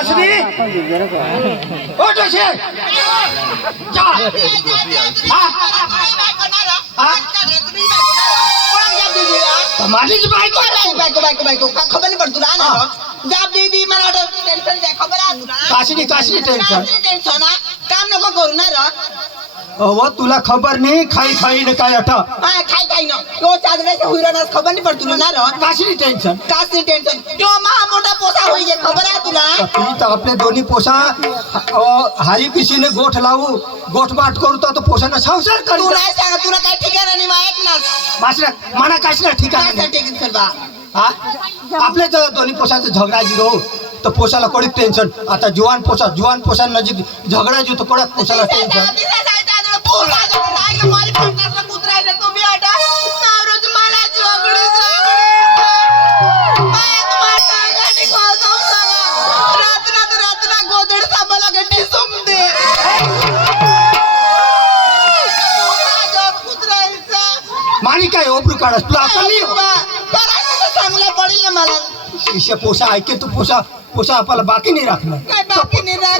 टोसरी ओ टोसे जा माझीच बायको खबर नाही पडत तुला ना जाब दीदी मला टेन्शन द्या खबर आहे तुला काशी टेन्शन काम नको करू ना र अहो तुला खबर नाही खाई ने काय अठ खाई न तो चादराच्या हुइराना खबर नाही पडत तुला ना र काशी टेन्शन तो महा मोठा पोसा होई खबर आहे तुला तुम्ही तर आपले दोन्ही पोसा हारी पिशीने गोठ लावू गोठबाट करू तर पोसाना संसार करू तुला सांग तुला काय ठिकाण नाही माहित ना मासरा मना काशला ठिकाण हा आपले तर दोन्ही पोसाचं झगडा जिरो तो पोसाला कोणी टेन्शन आता जुवान पोसा नजीक झगडा जो तो कोणा पोसाला टेन्शन मारी काय ओबरू काढस तुला अकल नाही चांगला पडेल ना मला इसे पोसा ऐके तू पोसा आपल्याला बाकी नाही राखणार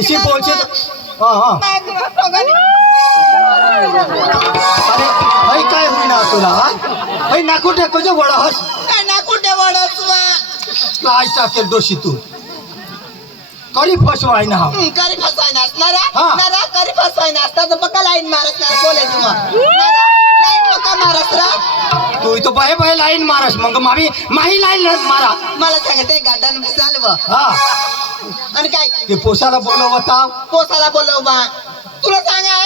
इसे बोलचे अरे भाई काय होईना तुला भाई नाकुटे कजो वडास काय नाकुटे वडास काय टाकेल दोषी तू करी फसवाय ना करी फसवाय ना करी फसवाय ना तर बका लाईन मारस ना बोले लाईन बका मारस रा तू तो बाय लाईन मारस मग माही लाईन मारा मला सांगते गार्डन चालव हा आणि काय ते पोसाला बोलवता बा तुला सांगा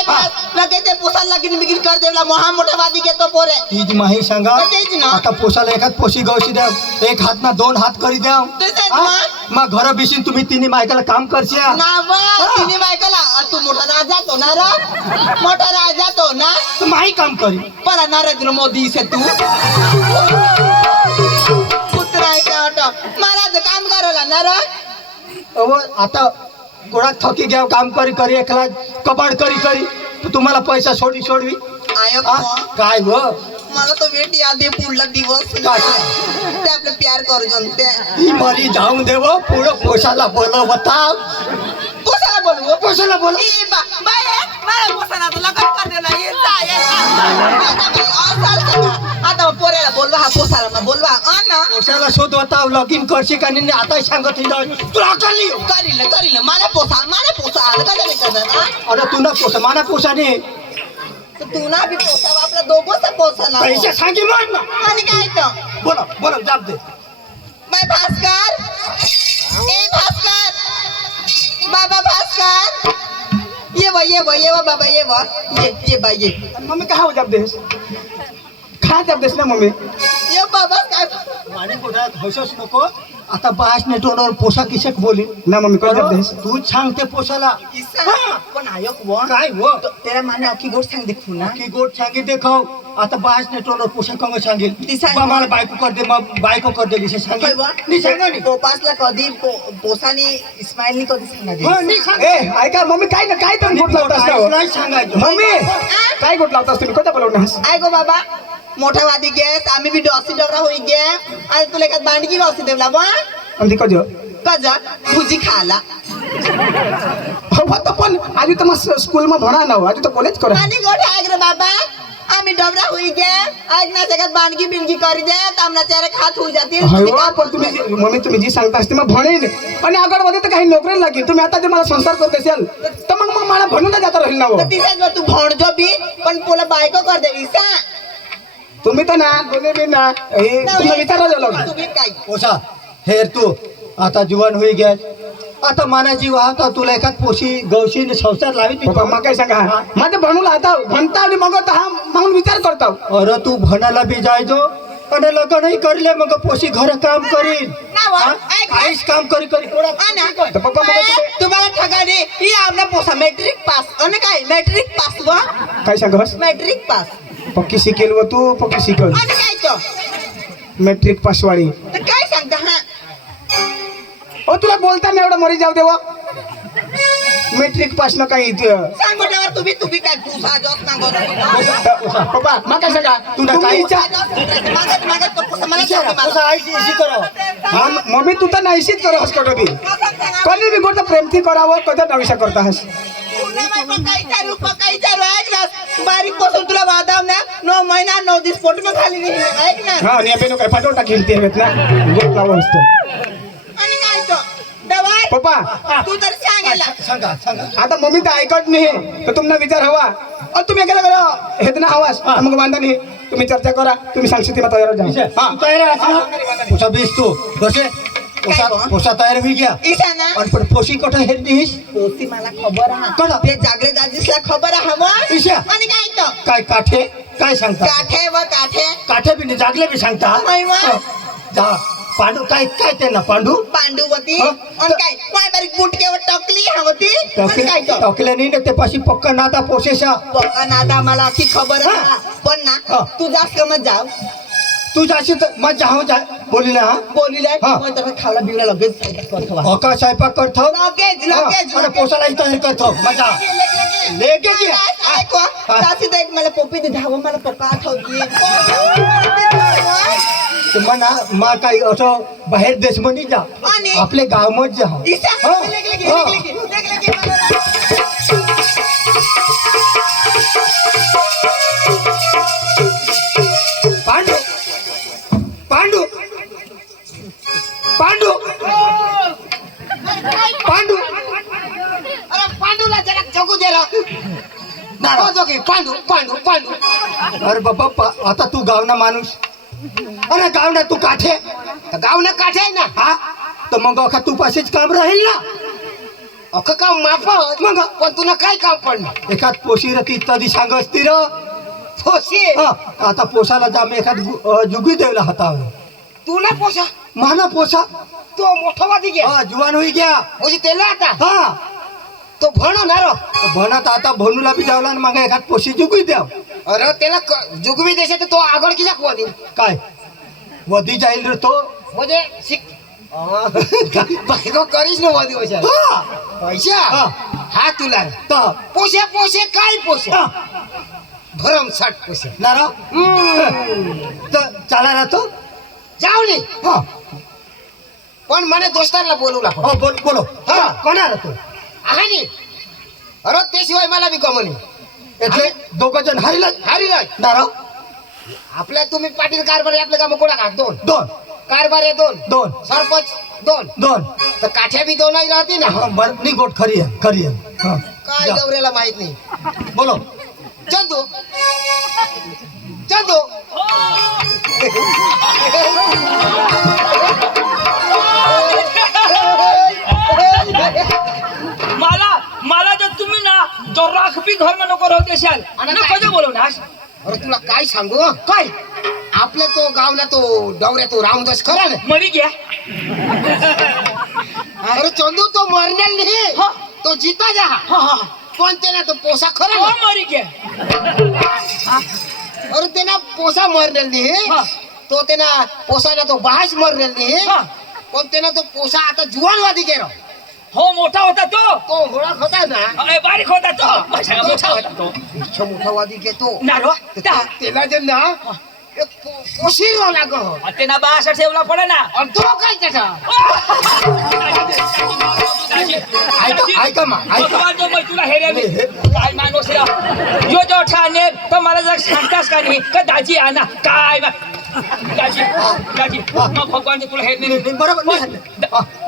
लगे ते पोसाला लगीन कर देवला मोहा मोठा वादी घेतो पोरे तीज माही सांगा आता पोसाला एखाद पोशी गवशी द्याव एक हात ना दोन हात करी द्याव मग घर बिशीन तुम्ही तिन्ही बायकाला काम करशिया ना तिन्ही बायकाला तू मोठा राजा तो ना तू माही काम करी परा नरेंद्र मोदी से तू पुत्र आहे का महाराज काम करायला ना आता कोणा थकी घ्याव काम करी एकला कबाड करी तुम्हाला पैसा सोडवी काय व मला तो वेट याद आहे पुढला दिवस ते आपले प्यार करू जनते ही मरी जाऊन देव पुढं पोसाला बोलवता पोसाला बोल आता पोऱ्याला बोलवा हा पोसाला बोलवा पोसाला शोधवता लगीन करशी का नाही आता सांगत तुला करील मला पोसा अरे तू ना पोसा माना पोसाने तू ना भी पोसा आपला दोघोचा पोसा ना पैसे सांगी मार ना आणि काय तर बोला जाब दे बाय भास्कर बाबा भास्कर ये बाबा ये बाई मम्मी कहा जाब देस ना मम्मी ये बाबा काय माने कोणा हौसच नको आता बास नेटवर पोसा किशक बोली ना मम्मी काय जाब देस तू सांगते पोसाला पण आयोग वो काय वो तेरा माने अकी गोट सांग देखू ना की गोट सांगे देखो आता बास नेटवर पोसा कंग सांगेल मला बायको कर दे दिसे सांगेल नी सांगा नी पोपासला कधी पोसानी इस्माइलनी कधी सांगा ए ऐका मम्मी काय तर गोट लावतास नाही सांगायचं मम्मी काय गोट लावतास तुम्ही कोणता बोलवणार ऐको बाबा मोठा वादी गेस आम्ही भी डॉसी डबरा होई गे आणि तुला एका बांडगी डॉसी देवला बा आणि कजो भुजी खाला हो तो पण आधी तर मग स्कूल में भणा ना आधी तो कॉलेज करा आणि गोठा ऐक रे बाबा आम्ही डबरा होई गे ऐक ना जगात बांडगी बिंडगी करी दे तामना चारे खात होई जातील पण तुम्ही जी सांगता असते मग भनेल आणि आगड मध्ये तर काही नोकरी लागेल तुम्ही आता जे मला संसार करत असाल तर मग मला म्हणून जाता राहील ना तिथे तू भणजो बी पण पोला बायको कर देवी सा तुम्ही तर ना दोन्ही बी ना तुम्हाला विचारा झालं पोसा हेर तू आता जीवन होई गे आता माना जीव आता तुला एखाद पोशी गवशी संसार लावी मग काय सांगा माझं भणूला आता म्हणता आणि मग म्हणून विचार करता अरे तू भणाला बी जायचो आणि लग्न नाही करले मग पोशी घर काम करील काहीच काम करी तुम्हाला ठगाने ही आपला पोसा मॅट्रिक पास आणि काय मॅट्रिक पास वा काय सांगस मॅट्रिक पास पक्की शिकेल व तू पक्की शिकल आणि काय तो मॅट्रिक पासवाडी तर काय सांगता हा ओ तुला बोलताना एवढं मरी जाऊ देवा मॅट्रिक पास न काही सांगोट्यावर तुम्ही काय पुसा जॉब ना पप्पा मग काय सांगा तुला तुम्ही काय इच्छा मागत तो पोसा मला इच्छा सांग पोसा आईशी करावं मम्मी तू तर नाहीशीच करो हस कटो बी कोणी बी गोष्ट प्रेमથી करावं कधी नविशा करता हस बारीक पासून तुला वादाव ना 9 महिना 9 दिवस पोट में खाली नाही ऐक ना हा आणि आपण काय फटोटा खेळते आहेत ना गोट लावून असतो आणि काय तो दवार पप्पा तू तर सांगायला सांगा आता मम्मी तर ऐकत नाही तर तुम्हाला विचार हवा तुम्ही एखादा करा हे ना आवाज मग बांधा नाही तुम्ही चर्चा करा तुम्ही सांगशील तेव्हा तयार जा हा तयार पोसा बेस तू बसे पोसा तयार होई गया ईशाना आणि पण पोशी कठ हे दिस पोसी मला खबर आहे कळलं? ते जागले दाजीसला खबर आहे हवं ईशा आणि काय तो काय काठे काय सांगता काठे व काठे काठे बी नाही, जागले बी सांगता नाही वा. जा पांडू काय काय ते ना पांडू पांडुवती हं? आणि काय माय बारीक बुटकेवर टकली हवती आणि काय तो टोकले नाही ना ते पाशी पक्का नाता पोशेशा बघा ना आता मला अशी खबर आहे पण ना हं. तू जास्त समज जाव तू जाशी तर मग जाऊ जा बोली ना हा बोली जाय हं. मग त्याला खाला बिवला लगेच करतो अका स्वयंपाक करतो लगेच अरे पोसाला इथं करतो मजा लेके जी. हा. एक मला पोपी दे धावं मला पप्पा आठवती ते म्हणा मा काही असं बाहेर देश मध्ये जा आणि? आपले गाव मध्ये जा ईशा, हं. लेक, लेक, हं. लेक, लेक, लेक, लेक, मला- पांडू पांडू पांडू पांडू अरे पांडूला जरा जगू दे रे. नारा. पांडू पांडू पांडू अरे बाबा आता तू गावना माणूस अरे गावना तू काठे गावना काठे आहे ना हा तर मग अखा तू पाशीच काम राहील ना अख काम माफ मग पण तुला काय काम पडणार एखाद पोशी रकी तदी सांग असती र फोशी आता पोसाला जा मी एखाद जुगी देवला हातावर तुला पोसा माना पोसा तो मोठा वादी घे हा जुवान होई गया म्हणजे त्याला आता हा तो म्हणणार भणत आता भनूला बी जावला आणि मग एखाद पोशी जुगी द्याव अरे त्याला जुगवी देशात तो आगळ किजा कोदी काय वधी जाईल रे तो म्हणजे शिक बायको करीस ना वादी वशा हा पैसा हा. हा तुला तर पोसे पोसे काय पोसे हा. भरमसाठ पोसे नारा तर चाला राहतो जाऊ नी हा पण મને दोस्तांना बोलू लागो हो बोलो हा. कोणा राहतो आणि अरे त्याशिवाय मला बी गमनी એટલે दोघ जण हारिला हारीला नारा आपल्या तुम्ही पाटील कारभार आपल्या काम कोणा का दोन दोन कारभार आहे दोन दोन सरपंच दोन दोन तर काठ्या बी दोनही राहते ना हा बर नाही गोट खरी आहे हा काय जा. दौऱ्याला माहित नाही बोलो चंदू चंदू मला जर तुम्ही ना जो राखपी धर्म नको राहू देशाल आणि ना काय? कधी बोलवणार अरे तुला काय सांगू काय आपल्या तो गावला तो दौऱ्या तो रामदास खरा ना मरी घ्या अरे चंदू तो मरणार नाही हा. तो जीता जा हा हा पण त्याला तो पोसा खरा हो ना. मरी घ्या अरे त्याला पोसा मरणार नाही हा. तो त्याला पोसाला तो बाहेर मरणार नाही हा. पण त्याला तो पोसा आता जुवानवादी केला हो मोठा होता तो तो ओळख होता ना अरे, बारीक होता तो माझ्या मोठा होता तो इच्छा मोठा वादी घेतो नारो त्याला जे ना एक पोशीर लाग ते ना बा असा ठेवला पडे ना आणि तो काय त्याचा ऐका मा ऐका भगवान जो तुला हेरे काय माणूस रे यो जो ठाणे तर मला जर सांगतास का नाही का दाजी आणा काय दाजी दाजी मग भगवान तुला हेर नाही बरोबर नाही.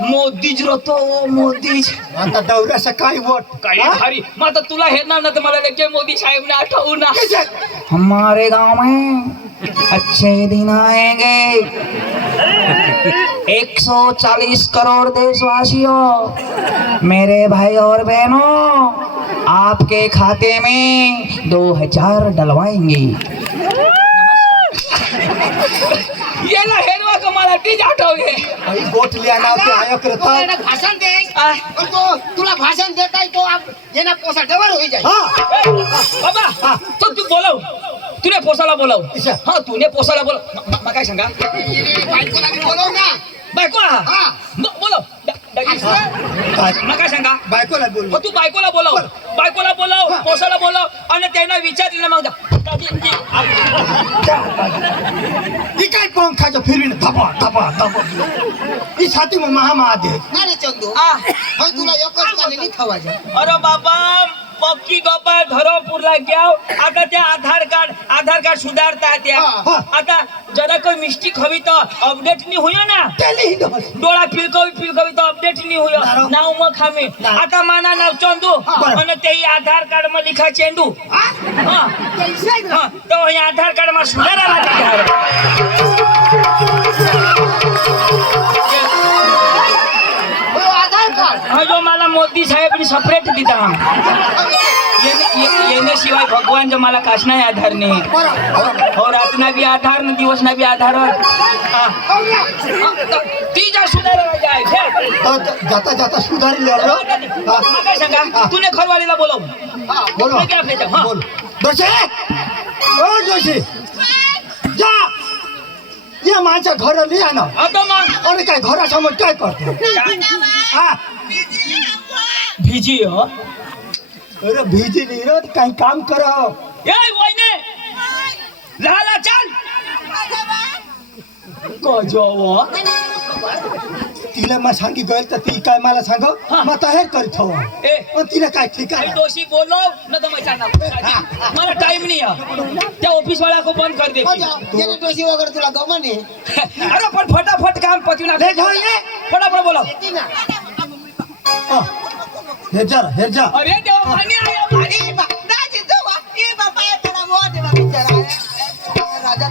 मोदीज रतो मोदीज आता दौऱ्याचं काय वट काय हा? भारी मग आता तुला हेरणार ना तर मला लगे मोदी साहेब ने आठवू ना कैसे? हमारे गांव में अच्छे दिन आएंगे 140 करोड़ देशवासियों मेरे भाई और बहनों आपके खाते में 2000 डलवाएंगे ये ना हेरवा का मला तीच आठवले आई गोठल्या नाव ते आयक तो रथा त्याला भाषण दे पण तो तुला भाषण देता तो येना पोसा डबर होई जाय हा बाबा तो तू बोलव तूने पोसाला बोलव अच्छा. हाँ तूने पोसाला बोलव मग काय सांगा बायकोला बी बोलव ना बायको हा. बोलव काय? नका सांगा बायकोला बोल तू बायकोला बोलव बायकोला बोलव हा. पोसाला बोलव आणि त्यांना विचारलं ना मग दाजी, ही काय पंखाचं फिरवीन धपा धपा धपा ही छाती मग महादेव नाही रे चंदू आ, मग तुला एकच काढलेली खवायचं अरे बाबा पक्की गोपाळ धरमपूरला ग्याव आता त्या आधार कार्ड सुधारता त्या हा. आता जरा काही मिस्टेक हवी तर अपडेट नाही होय ना डोळा फिरकवी तर अपडेट नाही होय नाव? नाव मग खामे नाव. आता माना नाव चंदू बरं. आणि ते आधार कार्ड मध्ये लिखा चेंडू हा. हा, तो हे आधार कार्ड मा सुधारायला लागले. आधार कार्ड हा जो मला मोदी साहेबांनी सेपरेट दिला येणे शिवाय भगवान जो मला काश नाही आधार नाही और रातना भी आधार न दिवस ना भी आधार ती जा सुधारायला जाय जाता जाता सुधारी काय सांगा तुने घरवालीला बोलव बोलो मी काय आपल्या हा. बोल जोशी ओ जोशी जा या माझ्या घर लिहा ना आता मग अरे काय घरासमोर काय करतो हा भिजी हो अरे भीजी नाही रे काही काम कर ए वयने लाला चल गजव तिला मग सांगी गल तर ती काय मला सांग हा. मग तयार करीत हो ए मग तिला काय ठिकाण काही दोषी बोलो न तो मैं जानना मला टाइम नहीं है त्या ऑफिस वाला को बंद कर दे त्याने टोशी वगैरे तुला गमन आहे अरे पण फटाफट काम पतीना ले जाओ ये फटाफट बोलो हेर जा अरे देवा पाणी आया पाणी ए बा दाजी जावा ए बाबा ये तेरा वो देवा बिचारा राजा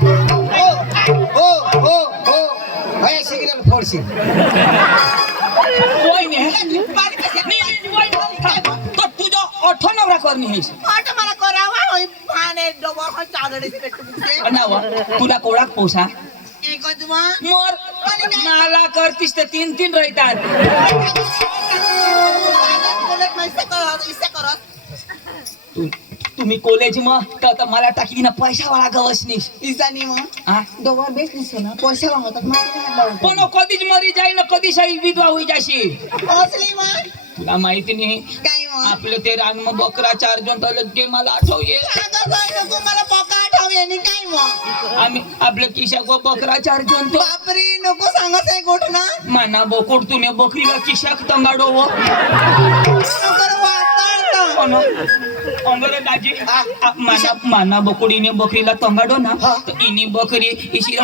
हो हे सिग्नल फोडशी वयने तो तुझा अठो नवरा करनी है आता मला करावा होई पाने डबा हो चादडी पेटू नावा तुला कोडाक पोसा एकच वा मोर मला करतीस तर तीन तीन राहतात तुम्ही कॉलेज मग तर मला टाकी ना पैसा वाळा गवसनी इसानी मग हा डबा बेचलीस ना पैसे होतात मग पण कधीच मरी जाई ना कधी शाही विधवा होई जाशी असली मग तुला माहिती नाही काय मग आपलं ते रान मग बकरा चार जण तर ते मला आठवये अगं काय नको मला पका आठव आणि काय मग आम्ही आपल्या किशा को बकरा चार जण तो बापरे नको सांगत आहे गोठ ना माना बोकोड तुने बकरीला किशाक तंगाडो वो नको वाटतं अंबर दाजी माना बकोडीने बकरीला तंगाडो ना तो इनी बकरी इशी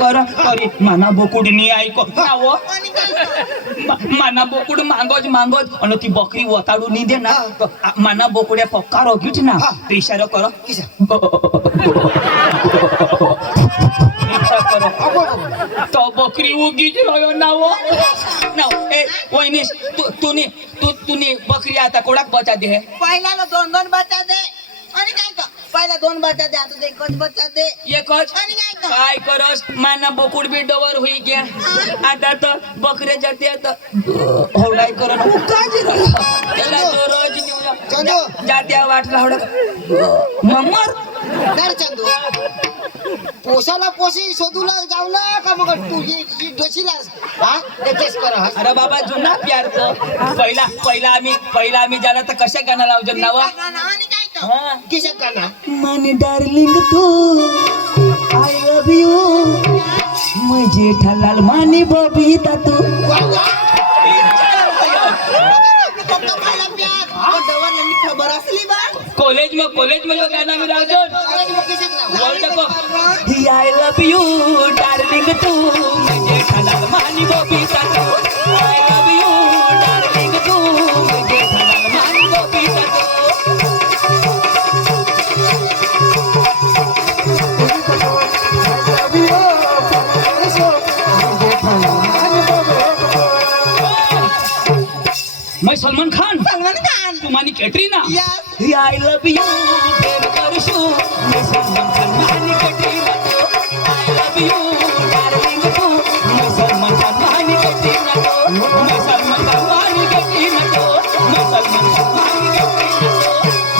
कर अरे माना बोकुडनी ऐको नाव आणि काय माना बोकुड मांगोज आणि ती बकरी वताडू नी दे ना तो माना बोकुड्या पक्का रोगीट ना तो इशारा करो इच्छा करो तो बकरी उगीच रहो नाव नाव ए वहिनीस तूने बकरी आता कोडाक बचा दे पहिला ना दोन बच्चा दे आणि काय का पहिला 2 बच्चा दे आता एकच बच्चा दे एकच आणि काय का काय करस माना बोकुड बी डवर होई गया आता तर बकरे जाते आता होडाय करो ना काजी त्याला दररोज नेऊया जात्या वाटला होडा मम्मर दर चंदू पोसाला पोसी शोधूला जावला का मग तू ही डोशीला हा तेच कर अरे बाबा जुना प्यार तो पहिला आम्ही झाला तर कशा गाणं लावजन नाव आणि काय का किशा गाना माने डार्लिंग तू आय लव यू मुझे ठलाल माने बबीता तू पहिला प्यार डवर मी खबर असली बा कॉलेज में जो गाना में लावजन आणि मग किशा बोल देखो I love you darling तू मुझे ठलाल माने बबीता तू I love you darling तू मुझे ठलाल माने बबीता तू मैं सलमान खान तुम्हारी Katrina yes I love you प्रेम करशू मैं सलमान खान मानी कैटरीना तो I love you darling तू मैं सलमान खान मानी कैटरीना तो मैं सलमान खान मानी कैटरीना तो मैं सलमान खान मानी कैटरीना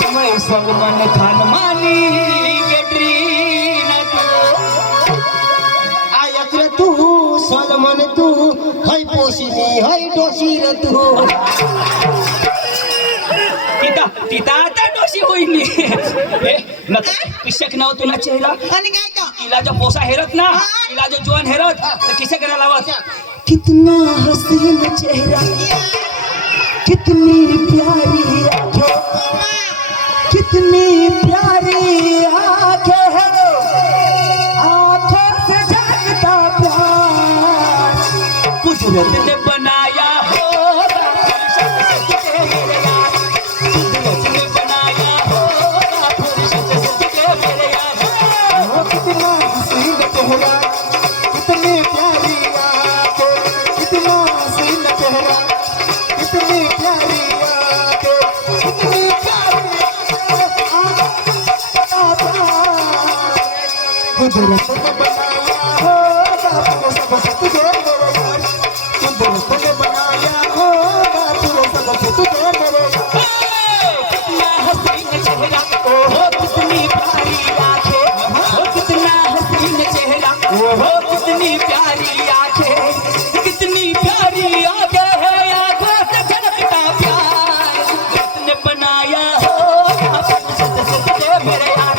तो मैं सलमान खान मानी कैटरीना तो आयत रे तू सलमान तू है पोशिनी हय डोशी र तू तिता आता डोशी होईल किशक नाव तुला चेहरा आणि काय का तिला जो पोसा हेरत ना तिला जो जोन हेरत तर किसे करा लावत कितना हसीन चेहरा कितनी प्यारी आंखें कितनी प्यारी आंखें आंखों से झांकता प्यार कुदरत ने बनाया होगा कुदरत ने बनाया होगा फुर्सत से तुझे मेरे यार कितना हसीन चेहरा कितनी प्यारी आंखें कितना हसीन चेहरा कितनी प्यारी आंखें कितनी प्यारी कुदरत ने बनाया होगा फुर्सत से तुझे मेरे यार कुदरत ने बनाया होगा फुर्सत से तुझे मेरे यार कितना हसीन चेहरा ओहो कितनी प्यारी आंखें ओ कितना हसीन चेहरा ओहो कितनी प्यारी आंखें कितनी प्यारी आंखें है आंखों से झलकता प्यार किसने बनाया होगा फुर्सत से तुझे मेरे यार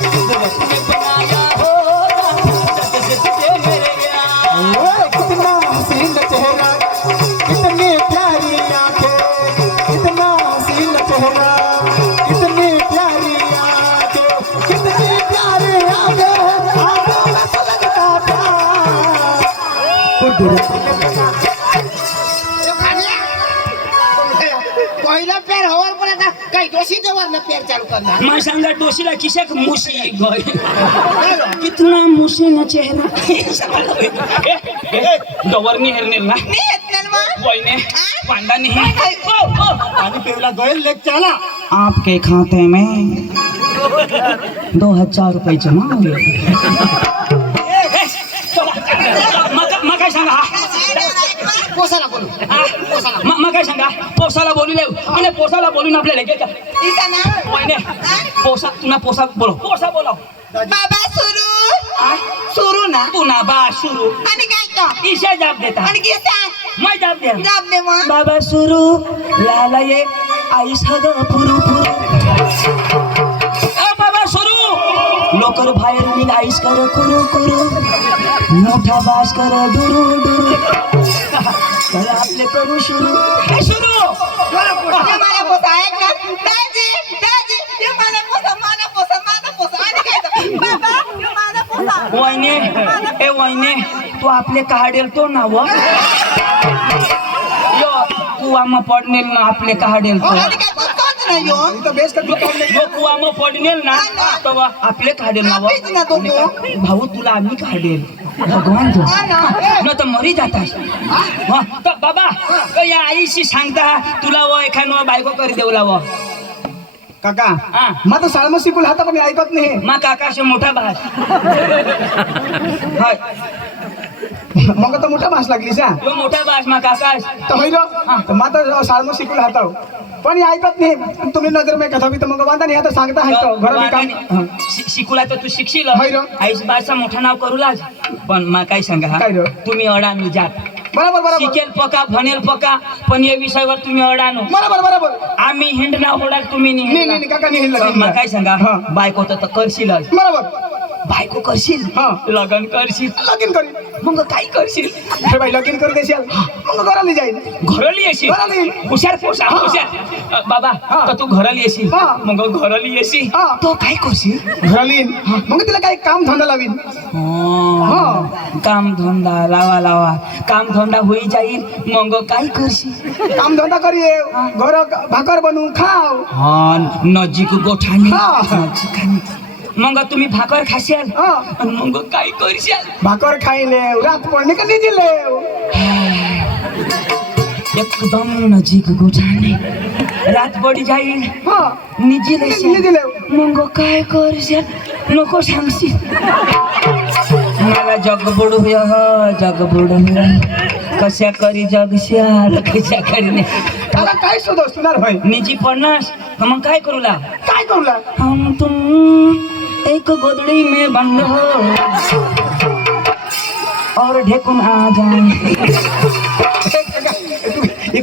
किसने बनाया होगा फुर्सत से तुझे मेरे यार कितना हसीन चेहरा कितनी प्यारी आंखें कितना हसीन चेहरा कितनी प्यारी आंखें कितनी प्यारी आंखें आंखों में तो लगता प्यार कुदरत पहिला पेर हवर पण आता काही दोषी जवळ पेर चालू करणार मैं सांगा डोशीला किशक मुशी गय कितना मुशी ना चेहरा डवरनी हेरनेर ना मी येत नाही मग वयने पांडा नहीं पानी पिवला गोयल लेक चला आपके खाते में 2000 रुपये जमा हुए मका सांगा कोसाला बोलू मका सांगा पोसाला बोलू आणि पोसाला बोलून आपल्याला घ्यायचा इथं ना वयने पोसा तुना पोसा बोलो पोसा बोलो बाबा सुरू ना तू ना बा शुरू आणि काय का ईशा जाब देता आणि घेता मैं जाब दे जाब दे मग बाबा सुरू लाला ये आई सग पुरू पुरू बाबा सुरू लोकर बाहेर निघ आईस कर कुरू कुरू मोठा बास कर दुरू दुरू चला आपले करू सुरू हे सुरू हे मला पोसा ऐक ना दाजी हे मला पोसा आणि काय बाबा हे मला पोसा वहिने तू आपले काढेल तो नाव यो कुवामा पडनेल ना आपले काढेल तो आणि काय बोलतोच ना यो इथं बेस कर यो कुवामा पडनेल ना तो आपले काढेल नाव आपलीच ना तो तो. भाऊ तुला आम्ही काढेल भगवान जो न तर मरी जातास तर बाबा या आईशी सांगता तुला व एखाद बायको करी देऊला व काका हा. मग तर साळम शिकून हाता पण ऐकत नाही मा काकाशे मोठा भास हाय मग तर मोठा मास लागली सा यो मोठा भास मा काकाश तर होईल मग तर साळम शिकून हाताव पण हे ऐकत नाही तुम्ही नजर में कथा तर मग वांदा नाही आता सांगता आहे तो घर काम शिकूला तर तू शिकशील होय रे. आईस बाचा मोठा नाव करूलाच पण मा काय सांगा हा काय रे? तुम्ही अडा मी जात बरोबर बरोबर शिकेल पका भनेल पका पण या विषयावर तुम्ही अडानो बरोबर बरोबर आम्ही हिंडना होडा तुम्ही नाही नाही काका नाही मग हिंडलं काय सांगा हा. बायको तर करशीलच बरोबर बायको करशील हा. लग्न करशील लगीन करी मग काय करशील हे बाई लगीन करू देशाल मग घराला जाईल घरली येशील घराला येईल. हुशार पोसा हुशार बाबा हा. तर तू घरली येशील हा. मग घरली येशील हा. तो काय करशील घराला येईन मग तिला काही काम धंदा लावीन काम धंदा लावा काम धंदा होई जाईल मग काय करशील काम धंदा करी घर भाकर बनवून खाव हा नजीक गोठाने हा. नजीक मग तुम्ही भाकर खाशाल हा. आणि मग काय करशाल भाकर खाईले रात पडणे का निजी लेव एकदम नजीक गोठाने रात पडी जाईल हा निजी निजी लेव मग काय करशाल नको सांगशील मला जग बुडूया कशा करी जगशाल कशा करी नाही त्याला काय शोध असणार भाई निजी पडणार मग काय करूला काय करूला हम तुम एक गोदड़ी में बंद हो और ढेकुन आ जाए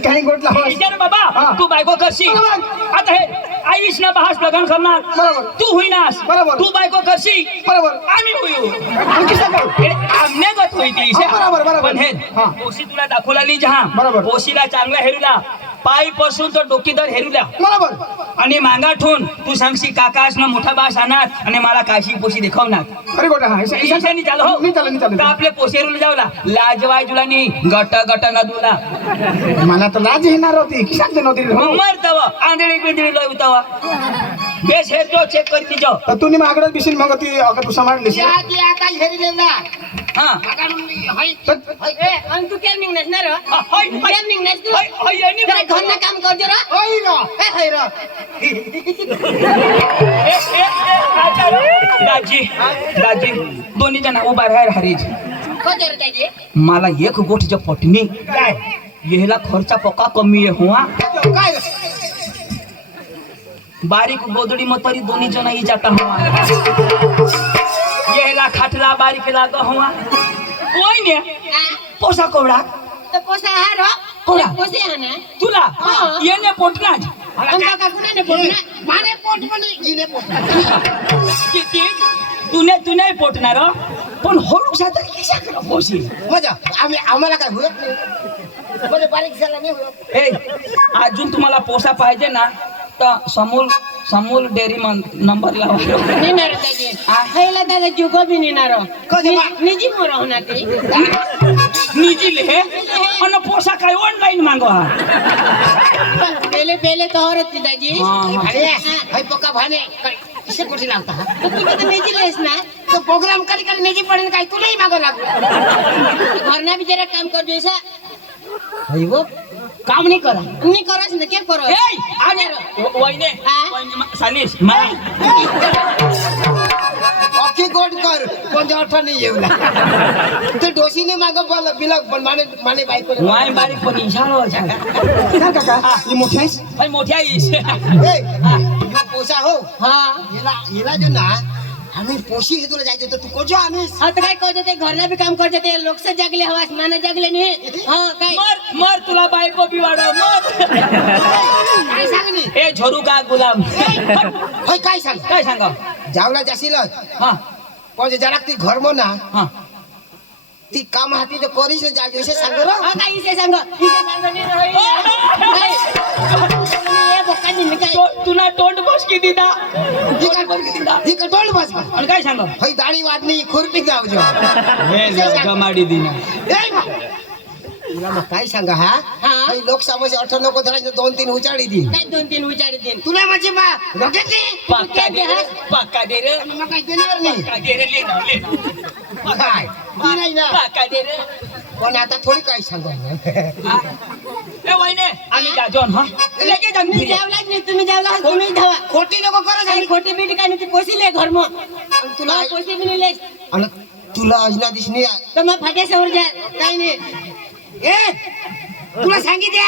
काही गोट लावा विचार बाबा हा. तू बायको करशील बरोबर. आता हे आईश ना बहास लग्न करणार बरोबर. तू होईनास बरोबर. तू बायको करशील बरोबर आम्ही होऊ आणि किसा करू आम्नेगत होई ती हा, बरोबर, बरोबर. पण हे हा. पोशी तुला दाखवला ली जहा बरोबर. पोशीला चांगला हेरुला पाय पासून तर डोकीदर हेरुल्या बरोबर आणि मागा ठेवून तू सांगशी काकास ना मोठा बास आणणार आणि मला काशी पोशी देखावणार अरे गोटा हा ईशानी चाल हो मी चालेल का आपले पोशेरूला जावला लाजवाय जुलानी गट गट नदुला मला तर लाज येणार होती किशात नव्हती मग मरतव आंधळी बिंदळी लोय उतावा बेस हे तो चेक करती जाओ तर तुम्ही मागडच बिशील मग ती अगं तू सांभाळलीस हा आणि तू केम निघणार ना रे होय केम निघणार तू होय होय यांनी जरा घरनं काम करजो रे होय ना होय रे दाजी दाजी दोन्ही जण उभा राहाय हरीज करजो रे त्याची मला एक गोठीच्या पटनी येला खर्चा पक्का कमी आहे हुआ काय बारीक गोदडी मग तरी दोन्ही जण ही जाता हुआ येला खाटला बारीक लाग हुआ कोई ने पोसा कोवडा तर पोसा हा रो कोणा? पोसे हा ना तुला हा. येणे पोटनाज अंका का कुणाने पोटना माने पोट पण गिने पोट किती तुने तुने पोटणार पण होळू सातर किशा कर पोशी मजा आम्हाला काय होत नाही मला बारीक झाला नाही होत ए अजून तुम्हाला पोसा पाहिजे ना तर समूल डेअरी नंबर लावा नेणार त्याची हा. खायला दादा जुगो बी नेणार कधी बा? निजी मोर होणार ते निजी ले आणि पोसा काय ऑनलाईन मागवा पहले पहले तो और दादाजी हा. हाय पक्का भाने इसे कुठे लागता हा तुम्ही तर निजी लेस ना तो प्रोग्राम करी करी निजी पडेल काय तुलाही मागो लागू घरना बिचारा काम कर जैसा हाय वो काम नहीं करस ना क्या करो ए आने वहिने हा? सालिस मा अख्खी गोट कर कोणत्या अठरा नाही येऊ ते डोशीने मागं बोल बिलक पण माने बायको वाय बारीक पण इशारो काय काका ही मोठी आहेस भाई मोठ्या इश पोसा हो हाँ हिला जो ना आम्ही पोशी हे तुला जायचं तर तू कोजो आम्ही हाँ तो काय कहते थे घर भी काम करते थे लोक से जागले हवास माना जागले नहीं हाँ काय मर तुला बायको बिवाडा मर काय सांगनी ए झोरू का गुलाम होय काय सांग काय सांगा जावला जाशील हा पण जरा ती घर मो ना हा ती काम हाती तर करीस जा जैसे सांग रो हाँ काय इसे सांगो नहीं रही ये बोका नहीं काय तुला तोंड बस की दिदा ही कटोल बस आणि काय सांगा होय दाढी वाढणी खुरपी जाव जो हे जमाडी दिना तुला मग काय सांगा हा हाँ होय लोक समज 18 लोक धरायचे 2-3 उचाडी दी काय 2-3 उचाडी दिन तुला माझी मा रोकेची पक्का दे रे मग काय देणार नाही पक्का दे रे ले ना काय ती नाही ना पक्का दे रे पण आता थोडी काय सांगा ए वहिने आम्ही जाजो हा लगे जाऊन तुम्ही जावलाच नाही तुम्ही जावला तुम्ही धावा खोटी नको करत काय खोटी बीट काय नाही पोसी ले घर मो तुला पोसी भी नहीं ले आणि तुला अजना दिसणी तो मैं फाटे समोर जा काय नाही ए तुला सांगितले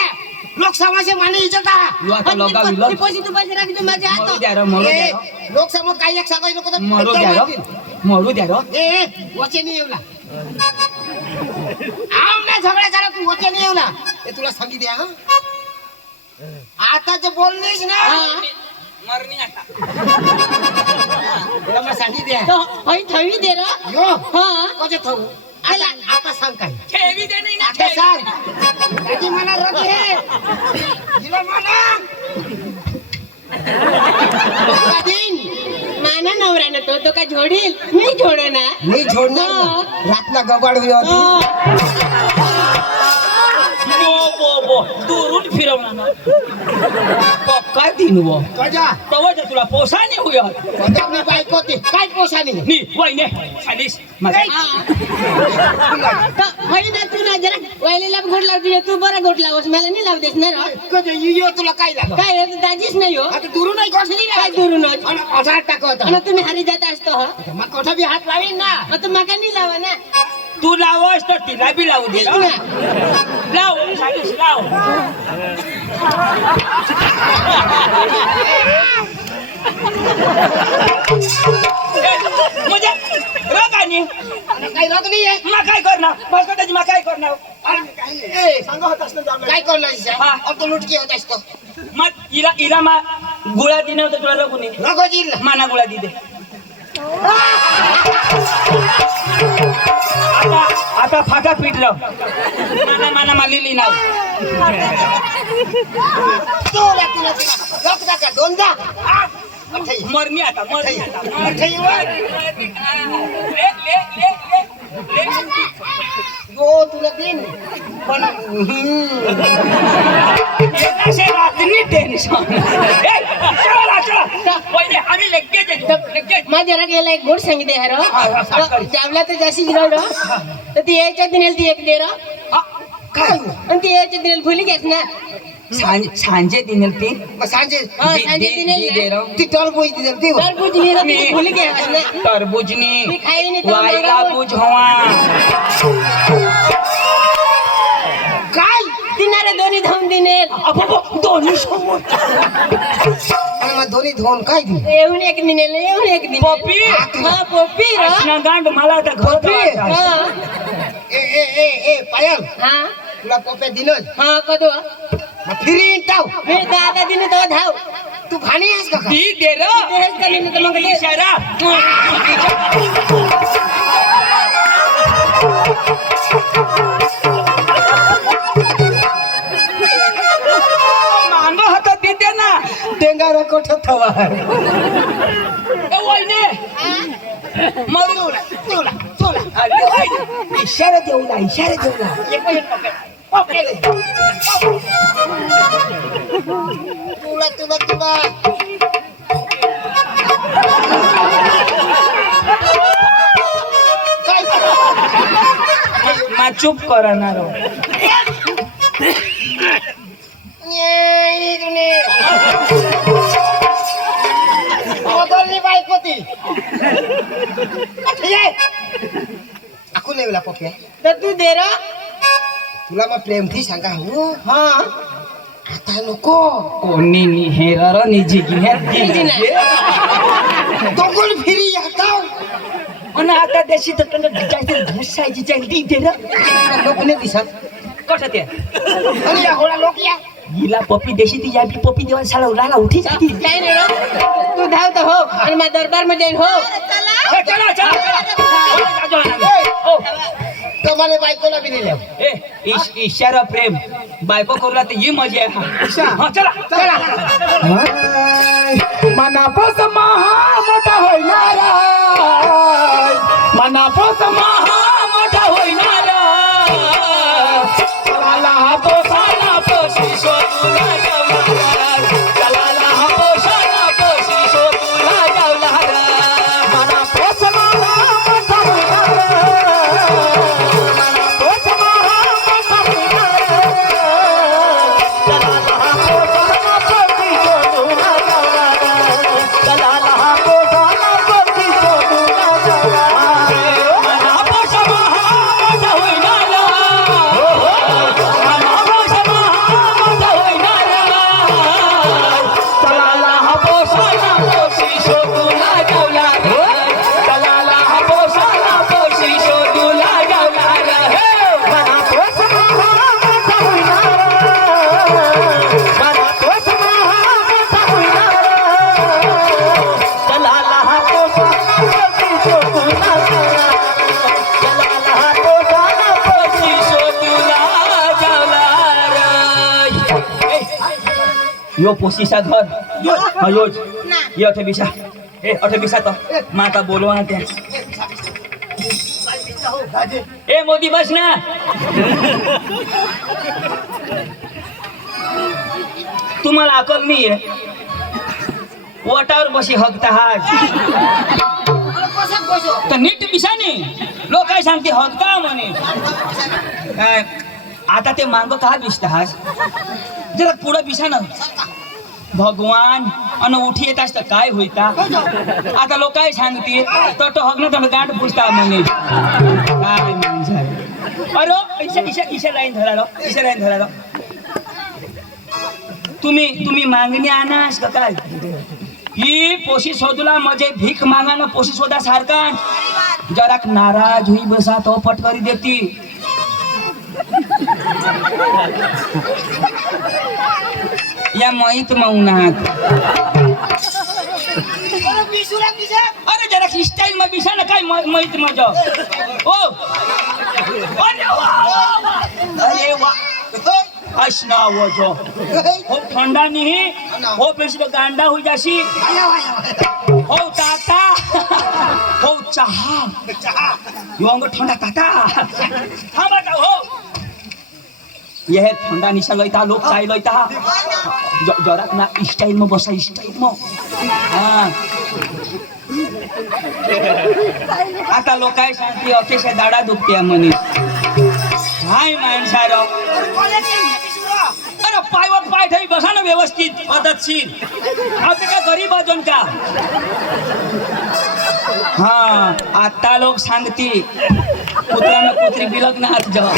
लोक समाज माने इज्जत यो आता लोगा विलो पोसी तू पैसे राख तू माझे मरू हात द्या रे मरू द्या रे. लोक समोर काही एक सांगाय नको मरू द्या रे मरू द्या रे ए वचे नाही येवला आमने झगडा करा तू वचे नाही येवला ए तुला सांगितले हा आता जे बोललीस ना मरनी आता तुला मी सांगितले तो होई ठेवी दे रे यो हां कसे थाऊ आता आता सांग काय ठेवी दे नाही ना आता सांग त्याची मला रग आहे हिला मला दिन माना नवरा तो तो का जोडील मी जोडो ना मी छोडणार रातना गबाड होई होती बो दुरून फिरवणार पक्का दिन वो कजा तवज तुला पोसा नाही होय कजा मी बायको ती काय पोसानी नी वहिने सालिस माझा होई ना तू ना जरा वायलेला गोट लावते तू बरा गोट लावस मला नाही लाव देस ना रे कजा यो तुला काय लागलं काय रे दाजीच नाही हो आता दुरून नाही कोसली काय ना दुरूनच आणि असा टाकत आणि तुम्ही हारी जात असतो हो मग कोठा बी हात लावीन ना मग तू माका नाही लावा ना तू लावस तर तिला बी लावू दे ठीक ना लाव सालिस लाव म्हणजे रगाने आणि काही रग नाही आहे मा काय करणार बस त्याची मा काय करणार काय करला अब तो लुटकी होता इसको मग इला मा गुळा दिना होता तुला रघुनी रगो जी माना गुळा दे आता फाटा पीट राव माना मालिली नाव तुला लक का दोनदा मरणी आता मरणी हो तुला देईन पण रात्री टेन्शन आम्ही लगेच माझ्या जरा गेला एक गोड सांगितले हरो चावला तर जास्ती गिरावड तर ती यायच्या दिनेल ती एक दे रो काय आणि ती यायच्या दिनेल भुली घेस ना सांजे दिनेल ती सांजे सांजे दे दिनेल रो ती टरबूज दिनेल ती टरबूज नी भुली घेस ना तरबुजनी मी खाई नाही तर वायला बुज हवा काय दिनारे दोन्ही धावून दिनेल दोन्ही समोर आणि मग दोन्ही धुवून काय दी येऊन एक दिनेल येऊन एक दिनेल पप्पी? हा पप्पी रो कृष्णा गांड मला आता घर पप्पी हा ए पायल हा तुला पप्पे दिनच हा कदो मग फिरी टाव मी दादा दिने तो धाव तू भाणी आहेस का ती दे रो तेच का नाही तर मग दे. इशारा मांगो हातात देते ना टेंगारा कोठ थवा वहिने मरू तुला इशारा देऊला एक मिनिट पप्पे दे. तुला काय मा चुप करणार बदलली बायको ती आखू नेवला पप्या तर तू दे रा तुला मग प्रेमથી सांगा हो हा आता नको कोणी निहेर निजी तो कोण फिरी आता आणि आता देशी तर जायचं घसायची चालती इथे ना लोक नाही दिसत कसं ते आणि या होळा लोक या हिला पप्पी देशी ती आपली पप्पी देवा साला उडाला उठी जाती काय नाही रो तू धाव तर हो आणि माझ्या दरबार मध्ये हो चला तो मला बायकोला बी नेल्या ए इशारा प्रेम बायको करूला तर ही मजा आहे हा चला मनापास महा मोठा होणार मनापास महा मोठा होईना चला हा पोसाला पोशी शोधूला जावला चला हा पोसाला पोशी शोधूला जावला मनापास महा मोठा होणार मनापास महा मोठा होणार चला पोसाला पोशी शोधूला जावला मना पोसा मोठा होईना मना पोसा मोठा होईना चला हा पोसाला पोशी शोधूला जावला चला हा पोसाला पोशी शोधूला जावला मनापास महा मोठा होणार मनापास महा मोठा होणार चला पोसाला पोशी शोधूला जावला चला पोसाला पोशी शोधूला जावला यो पोशीचा घर हा योज ये अठे बिसा अठे बिसा तो माता बोलवा ना त्या ए मोदी बस ना तुम्हाला अकल नाही आहे वटावर बशी हकता हात तर नीट बिसानी लोक काय सांगते हकता म्हणे काय आता ते मांग का बिसता हास जरा पुढं बिसा ना भगवान अन उठी येत असतं काय होईता आता लोक काय सांगते तो हगणं तर गाठ पुसता म्हणे काय माणसा अरे इशा लाईन धरा तुम्ही मागणी आणास का काय ही पोशी शोधला म्हणजे भीक मागानं पोशी शोधा सारखा जरा नाराज हुई बसा तो पटकरी देती या माहीत माऊनात बिसुरा किसा अरे जरा स्टाईल में बिसा ना काय माहीत मजा ओ अरे वाह असना वजो हो ठंडा नहीं हो पेश गांडा हो जासी हो ताता हो चाहा यो अंग ठंडा ताता हाँ बताओ हो यह ठंडा निशा लईता लोग चाय लईता जरा ना स्टाइल में बसा स्टाइल में हाँ आता लोक काय सांगते अक्षरशः दाडा दुखते मनीस हाय माणसारो अरे पायवर पाय ठेवी बसा ना व्यवस्थित पद्धतशीर आपले काय गरीब अजून का हाँ आता लोक सांगते कुत्रा ना कुत्री बिलग ना हात जाऊ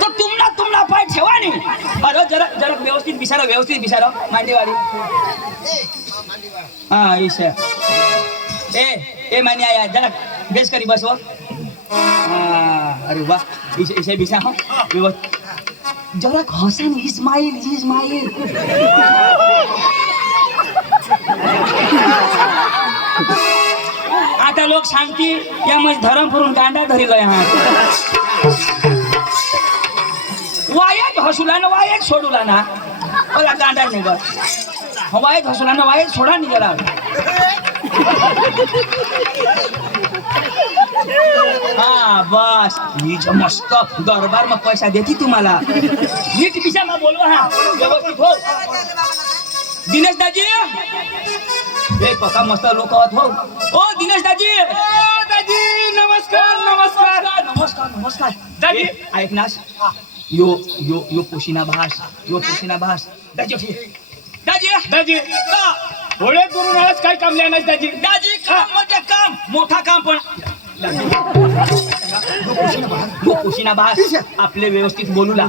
तो तुमना पाय ठेवा नाही अरे जरा जरा व्यवस्थित बिसारो मांडीवाडी हाँ ऐसे ए मानी आया जरा बेस करी बस वो हाँ अरे वाह इसे बिसा हो व्यवस्थित जरा हसन इस्माइल आता लोक सांगती या म्हणजे धरम फरून गांडा धरिलो यहाँ वायात हसुला ना वायात सोडूला ना ओला गांडा निघत वायात हसुला ना वायात सोडा निघाला हाँ बस ही जो मस्त दरबार में पैसा देती तुम्हाला नीट पिशा में बोलवा हाँ व्यवस्थित हो दिनेश दाजी एक पका मस्त लोक हो ओ दिनेश दाजी दाजी नमस्कार दाजी ऐक नास यो पोशिना भास दाजी थोडे करून आज काय काम लिहायला दाजी काम म्हणजे काम मोठा काम पण पोशिना भास आपले व्यवस्थित बोलूला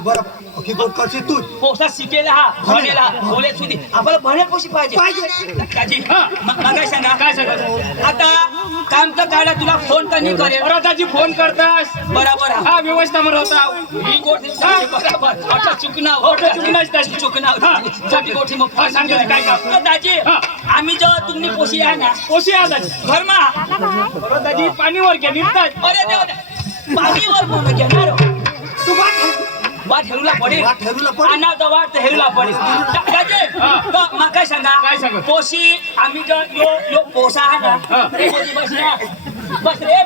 पोसा शिकेला हा भनेला बोले सुधी आपल्याला भने पोशी पाहिजे दाजी काय सांगा आता काम तर काढा तुला फोन तर नाही करेल अरे दाजी फोन करतास बराबर हा व्यवस्था मध्ये होता ही गोठी बराबर आता चुकना दाजी छोटी गोठी मग सांगा काय काम दाजी आम्ही जो तुम्ही पोशी आहे ना पोशी आ दाजी घरमा अरे दाजी पाणीवर घ्या निघतात अरे देव पाणीवर मग घेणार तू वाट हेरुला पडे आणा तो वाट हेरुला पडे दाजी तो माका सांगा काय सांगा पोशी आम्ही जो यो पोसा आहे ना बस रे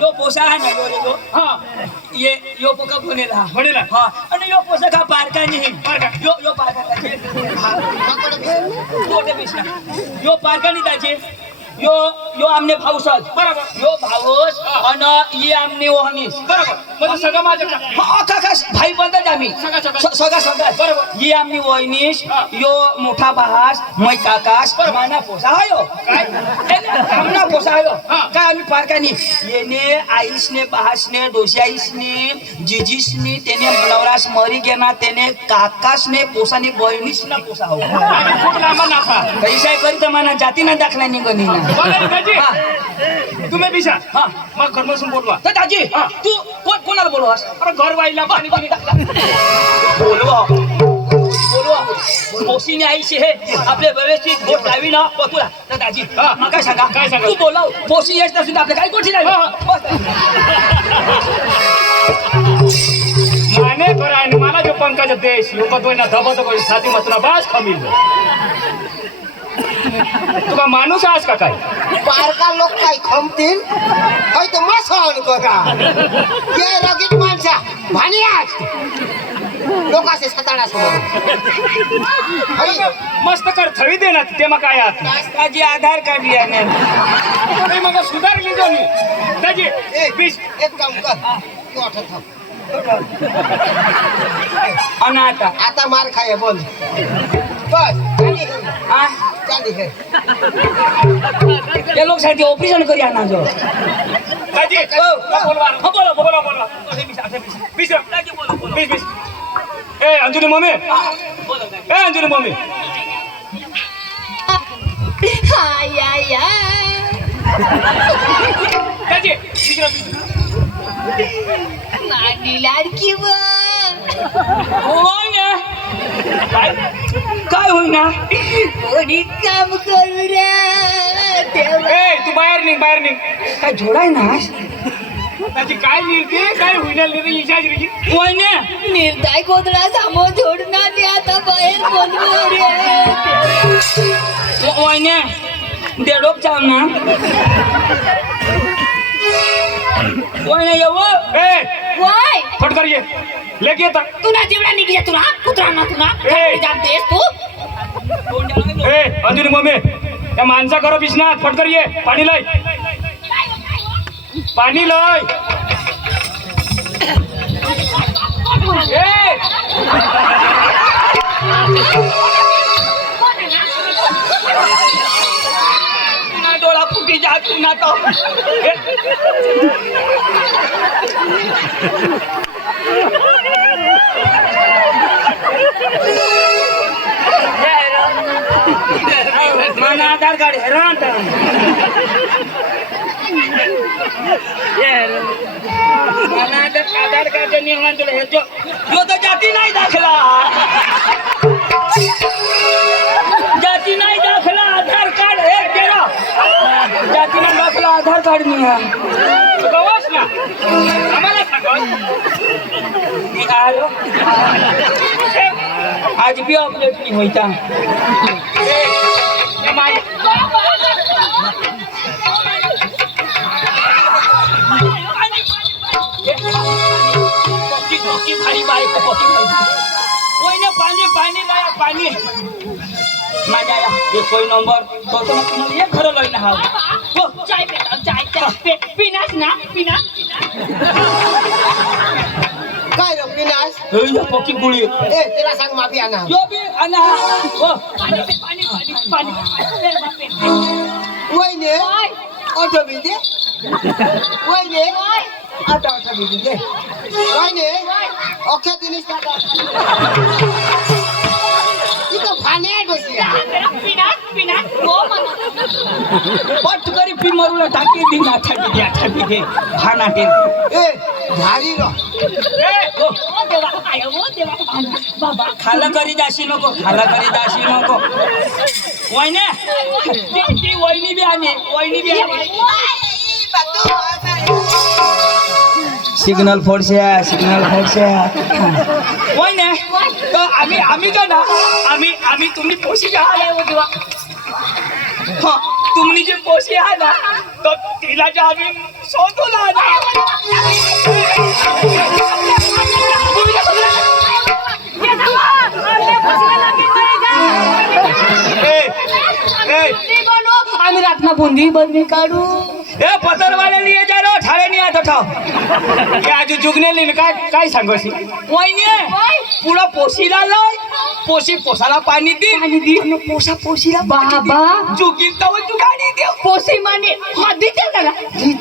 यो पोसा आहे ना यो हाँ यो पोका बनेला हाँ आणि यो पोसा का पारका नाही यो पारका यो पारका नाही दाजी यो आमने भाऊसच बरोबर यो भाऊस आणि ये आमने ओहनीस बरोबर म्हणजे सगळं माझ्या काका भाई बनतात आम्ही सगळा बरोबर ये आमने वहिनीस यो मोठा भास मै काकास माना पोसा हायो काय आमना पोसा हायो काय आम्ही पारकानी येने आईसने भासने दोषाईसने जिजीसने त्याने नवरास मरी गेना त्याने काकासने पोसाने बहिणीसना पोसा हो खूप लांब नाफा पैसा करीत माना जातीना दाखला निघणी ना दाजी तुम्ही बिशा हा मग घर बसून बोलवा तर दाजी तू कोणाला बोलवास अरे घर वाईला पाणी बोलवा पोशीने आईशी हे आपले व्यवस्थित गोट लावी ना पतुला तर दाजी मग काय सांगा तू बोलाव पोशी येत नसून आपल्या काही गोठी नाही माने करा आणि मला जो पंकज देश लोक तो ना धबत कोई छाती मतला बास खमील तुका माणूस आज का काय पारका लोक काय खमतील होय तर मग सहन करा ते रगीत माणसा भानी आज लोकांचे सताडा समोर मस्त कर थवी दे ना ते मग काय आत दाजी आधार कार्ड लिया नाही मग सुधारली जो मी दाजी एक काम कर तू आठवत थांब अनाथा आता मार खाय बोल बस चाली है ये लोग साथी ऑपरेशन करी आना जो दाजी बोलवा बीस दाजी बोलो बीस ए अंजुनी मम्मी हाय आय दाजी तिकडं माझी लाडकी व होईना काय होईना कोणी काम करू रे देवा. ए तू बाहेर निघ काय जोडाय ना दाजी काय निर्ते काय होईना निर्ते इजाज रे होईना निर्दय कोदळा सामो जोडना दे आता बाहेर बोलवो रे. होईना देडोक चाव ना होईना येऊ ए वाय फटकर ये लेके येता तुला जेवढा निघल्या तुला कुत्रा ना तुला ए. जाम देस तू ए अंजनी मम्मी त्या माणसा करो बिसनात फटकर ये पाणी लय पाणी लय ए ना डोळा फुटी जात ना तो mana आधार कार्ड हेरान mana आधार कार्ड नहीं होना तो है जो तो जाति नहीं दाखला जाति नहीं दाखला आधार कार्ड है तेरा जाति नहीं दाखला आधार कार्ड नहीं है गवास ना आम्हाला यार आज भी अपडेट नहीं होता भारी बाइक पानी पानी लाया पानी माझ्या ये कोई नंबर तो तुम्हाला एक घर लईन हा हो चाय पे पिनास ना पिना काय रे विनाश हे या पक्की गुळी ए त्याला सांग माफी आणा यो बी अना हो पाणी वहिने ऑटो बिदे वहिने ऑटो बिदे वहिने ओके दिनेश काका इथं भाने बसिया पिनास हो म्हणा पट करी पी मरूला टाकी दी ना ठाकी दे खाना ते ए भारी रो हो देवा काय हो देवा बाबा खाला करी जाशी नको वहिने ती वहिनी बी आणे सिग्नल फोडसे वहिने तो आम्ही का ना आम्ही तुम्ही पोशी घ्या हा तुम्ही जे पोशी आहे ना तर तिला जे आम्ही शोधून आम्ही रातना बुंदी बदली काढू ए पतरवाले लिए जा रो ठाणे नहीं आता ठाव हे आज जुगने लिन काय सांगोशी वहिने पुरा पोशीला लय पोशी पोसाला पाणी दी पोशीला बाबा जुगील तव जुगाडी देव पोसी माने हद्दीच्या झाला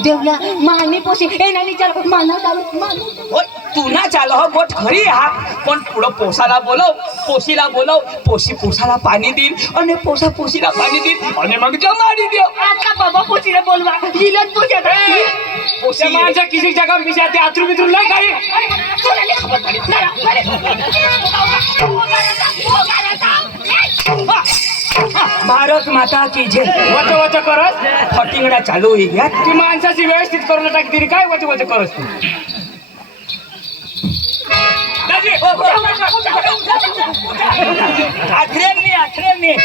देवला माने पोसी ए नाही चल माना चालू ओय तू ना चाल हो गोट खरी हा पण पुढं पोशीला बोलव पोशी पोसाला पाणी देईल आणि पोसा पोशीला पाणी देईल आणि मग जमाडी देव आता बाबा पोसीला बोलवा हिलत तुझ्या त्या माणसा किसी जगह किसी आते आतरू बितरू नाही काही तुला नाही खबर पडली भारत माता की जय वच करस फटिंगडा चालू होई घ्या ती माणसाची व्यवस्थित करून टाकी तरी काय वच करस तू दाजी आखरेंनी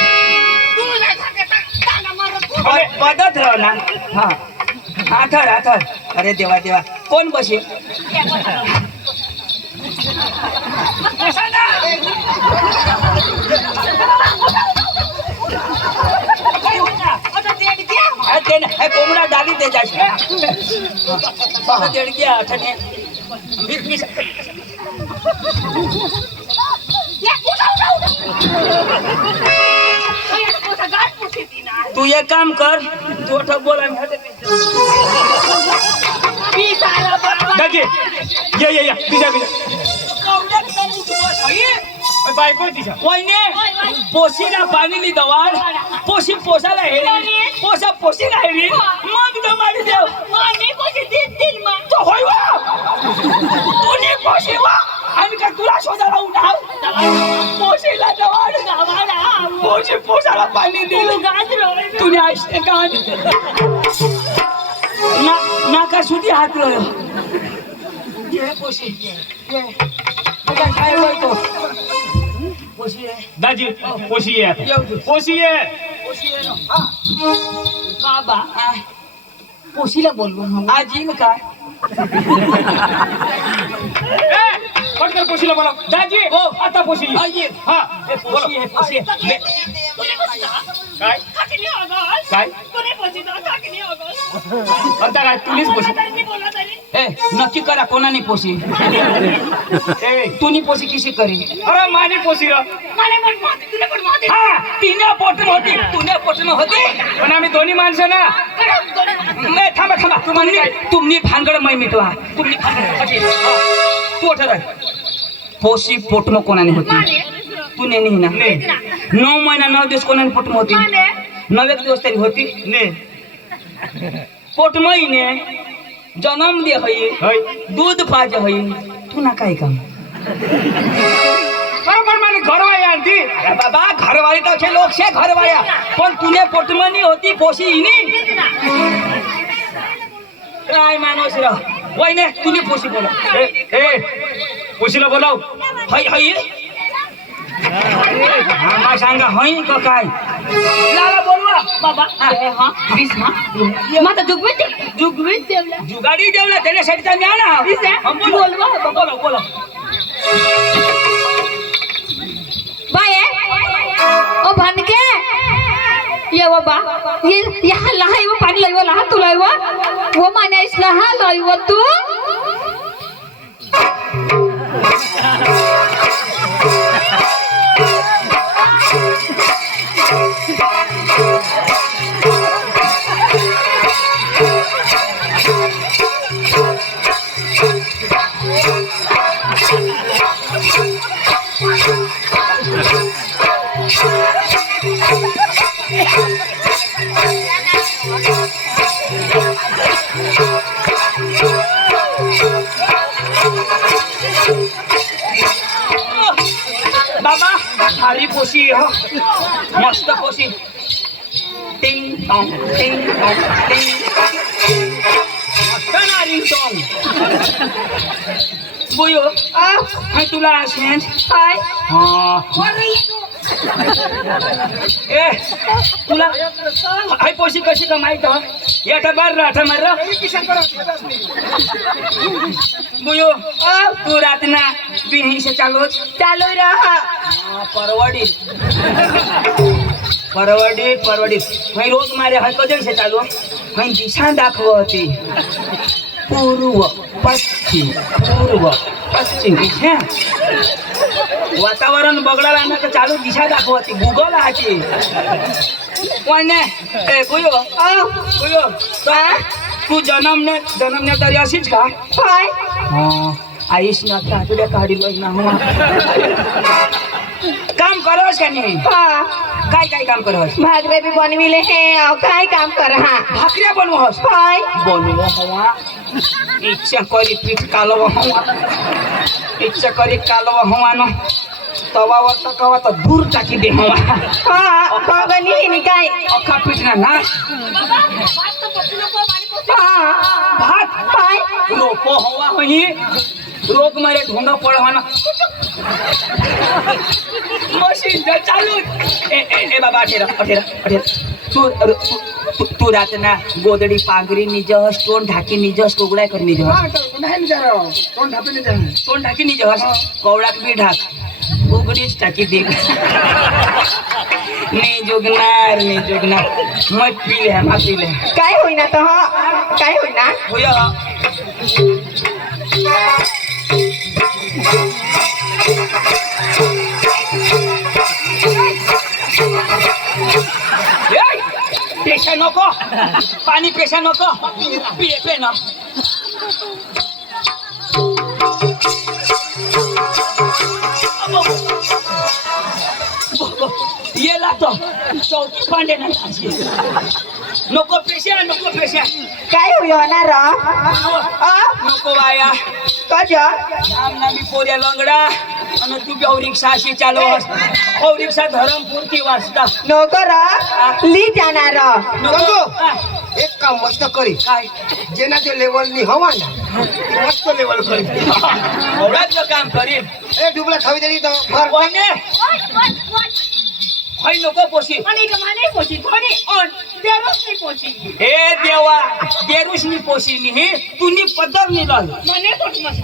पदत राह ना हा आथर अरे देवा कोण बसे कोंबडा डाली दे जाशे देडक्या आठने तू एक काम कर तू ठक बोला दाजी ये तुझ्या बायको तिच्या कोयने पोशीला पाणी दवाड पोशी पोसाला हेरी पोसा पोशीला हेरी मग दमाडी देव माने पोशी देतील मग तो होय वा तुने पोशी वा आणि का तुला शोधायला उठाव पोशीला दवाड पोशी पोसाला पाणी दिलं तुने ऐकते का नाका सुधी हात रोय ये पोशी ये आता काय बोलतो पोशी आहे दाजी पोशी आहे येऊ दे. पोशी आहे पोशी आहे ना बाबा पोशीला बोललो आज येईल काय पटकन पोशीला बोला दाजी हो. आता पोशी ये. हा पोशी आहे पोशी आहे काय काय आता काय तुम्हीच पोशी ए नक्की करा कोणाने पोशी ए तुनी पोशी किशी करी अरे माने पोशी र हा तिने पोटन होती तुने पोटन होती पण आम्ही दोन्ही माणसं ना मैं थांबा थांबा तुम्ही भानगड मै मिटवा तुम्ही तू उठा पोशी पोटनो कोणाने होती तू नेनी ना 9 महिना 9 दिवस कोणाने पोटनो होती 9 दिवस तरी होती ने पोटमई ने जन्म दे हई होय दूध पाज हई तू ना काय काम बरोबर माने घरवा आणती अरे बाबा घरवाली तो छे लोक छे घरवाल्या पण तुने पोटमनी होती पोशी इनी काय मानोस रा वयने तुने पोशी बोला ए पोशीला बोलाव हई हई आम्हा सांगा हई का काय लाला बोलवा बाबा हा वीस हा मग जुगवीत ठेवला जुगाडी देवला त्याच्यासाठी तर मी आला बोलवा बोला बोला बाय ओ भानके ये बाबा ये यहाँ लहाई वो पानी लाइव लहा तू लाइव वो माने इस लहा लाइव तू बाबा भारी पोशी हो मस्त पोशी टिंग टॉंग टिंग टॉंग टिंग मस्त ना रिंग टॉंग बुयो हाय तुला असेल हाय ए तुला हाय पोशी कशी का माहित हो याठा बार राठा मार बुयो तू रातना बिही से चालोच चालू रहा परवडी परवडी परवडी हाय रोज मारे हाय कधी से चालू हाय दिशा दाखवती पूर्व पश्चिम पूर्व पश्चिम इथे वातावरण बगडाला ना तर चालू दिशा दाखवती गुगल हाची कोणे ए बुयो बुयो तू जन्मने तरी अशीच का हाय आईश ना तुझ्या काढील ना काम करवस का नाही काय काय काम करवस भागरे भी बनविले हैं और काय काम कर रहा भाकऱ्या बनवस हाय बनव हवा इच्छा करी पीठ कालव हवा इच्छा करी कालव हवा न तवावर टकावा तर दूर टाकी दे हवा हाँ कगनी ही निकाय अख्खा पीठ ना हाँ भात हाय रोपो हवा होई रोग मारे ढोंगा पडवाना मशीन जर चालू ए बाबा अठेरा तू रात ना गोदडी पागरी निजस तोंड ढाकी निजस कोगडा कर निजस तोंड ढाकी निजस कोवडाक बी ढाक उगडीच टाकी दे नहीं जोगनार मत पीले हम पीले काय होईना तो हाँ काय होईना होया पेशा नको पाणी पेशा नको पिये पे ना तो चौकी पांडे ना नको पेशा काय होणार नको बाया आमना बी पोऱ्या लंगडा आणि तू बी रिक्षाशी चालू रिक्षा धरमपुरती वाजता नोकर ली जाणार एक काम मस्त करी काय जेना जे लेवल नी हवा ना ती मस्त लेवल करी एवढाच काम करीन ए डुबला खावी देली तो भर कोणे होय नको पोशी ए देवा देरुषनी पोशीनी हे तुनी पदर नि लाल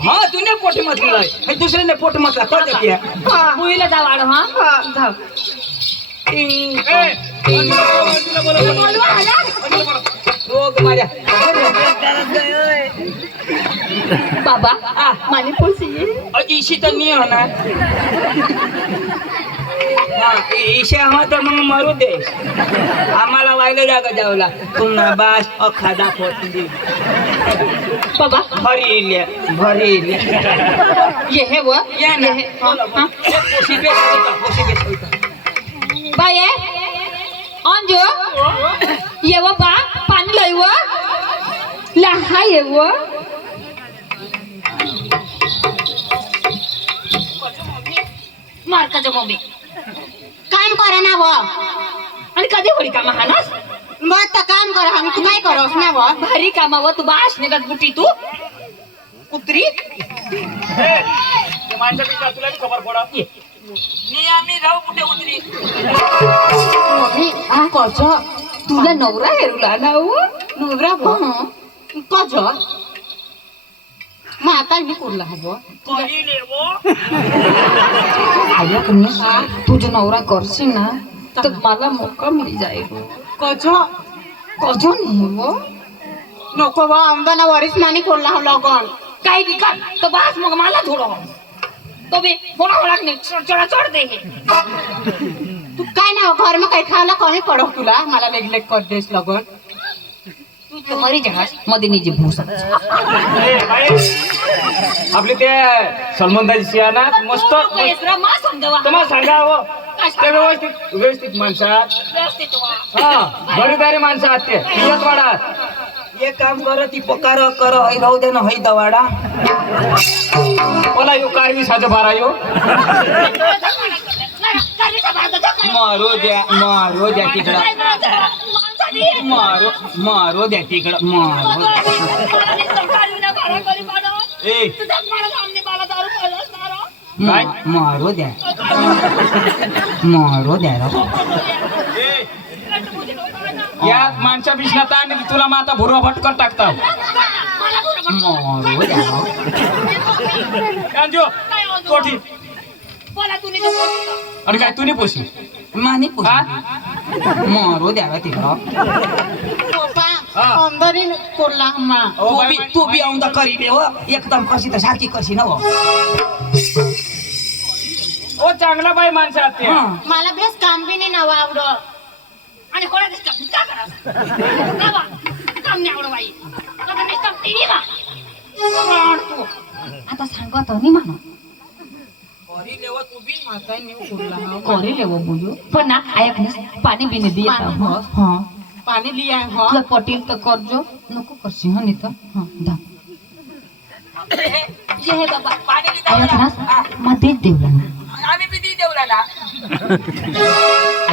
हाँ तूने पोट मत लाय हे दुसरे ने पोट मत कर दे क्या पुईला जा वाढ हा रोग मार्या बाबा माने पोसी इशी तर नाही होणार इशे हवा तर मग मरू दे आम्हाला वायला जागा जावला तुम्हाला बास अख्खा दाखवत बाबा भरी ये है वो ये ना बाये अंजो ये वो बा पानी लाई वो लहा ये वो मार का जो मम्मी काम करा ना वो आणि कधी होडी कामा हानस मग तर काम कर हम तू काय करस ना वो भारी कामावर तू बास निघत बुटी तू कुत्री माणसापेक्षा तुला बी खबर पडा मी आम्ही राहू कुठे उतरी मम्मी कच तुला नवरा हेरुला ना वो नवरा वो कच मग आता मी कुरला हवं ऐक ना तुझा नवरा करशील ना तर मला मोका मिळी जाईल कजो नाही वो नको बा आमदाना वरीस मानी कोरला हवं लगन काही दिका तो बास मग मला थोडं तो बी होणा नाही चढ दे तू काय ना घर मग काही खायला कमी पडव तुला मला नेग्लेक्ट कर देस लगन तू मरी जहाज मध्ये निजी भूसा आपले ते सलमानदाजी ना मस्त तुम्हाला सांगावं ते व्यवस्थित माणसात हा बरीदारी माणसं आहात ते इज्जत वाढात एक काम कर ती पकार कर हई राहू दे ना हई दवाडा बोला यो कारवी साजो बारा यो मारो द्या तिकडं मारो द्या तिकडं ए काय? मारो द्या राव या माणसा बिष्णात आणि तुला मग आता भुरवा भटकर टाकता मारो द्या राव. अंजो कोठी आणि काय तुनी पोशी मानी हा? मारो द्या तिकडं आमदारी कोरला हम्मा तू बी आउँदा करी दे हो एकदम कशी तर सारखी कशी न हो ओ चांगला बाई माणसं आहात ते मला बेस काम बी नाही नाव आवड आणि कोणा दिसत का करा काम नाही आवड बाई आता नाही काम टीव्ही मा तू आता सांगत नाही म्हणा करी लेव तू बी आता नाही कोरला करे लेव बुजू पण ना ऐक ना पाणी बी नाही दिया हां पाणी लिया हां तुला पटेल तर करजो नको करशी हा नाही तर हां दा जे हे बाबा पाणी ऐक ना मध्ये देवला ना आम्ही बी दी देवला ना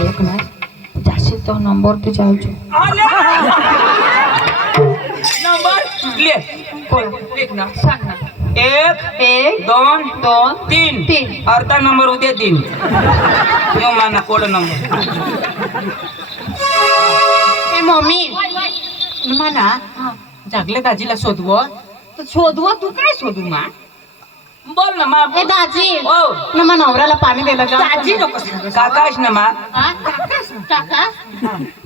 ऐक ना जाशील तो नंबर पे जाऊचो नंबर ले लेख ना सांग ना 1 1 2 2 3 3 अर्धा नंबर उद्या 3 यो माना कोड नंबर ए मम्मी म्हणा जागले दाजीला शोधवं तर शोधवं तू काय शोधू मा बोल ना मा ए दाजी ओ न मा नवऱ्याला पाणी द्यायला जा दाजी नको सांग काकाश ना मा काका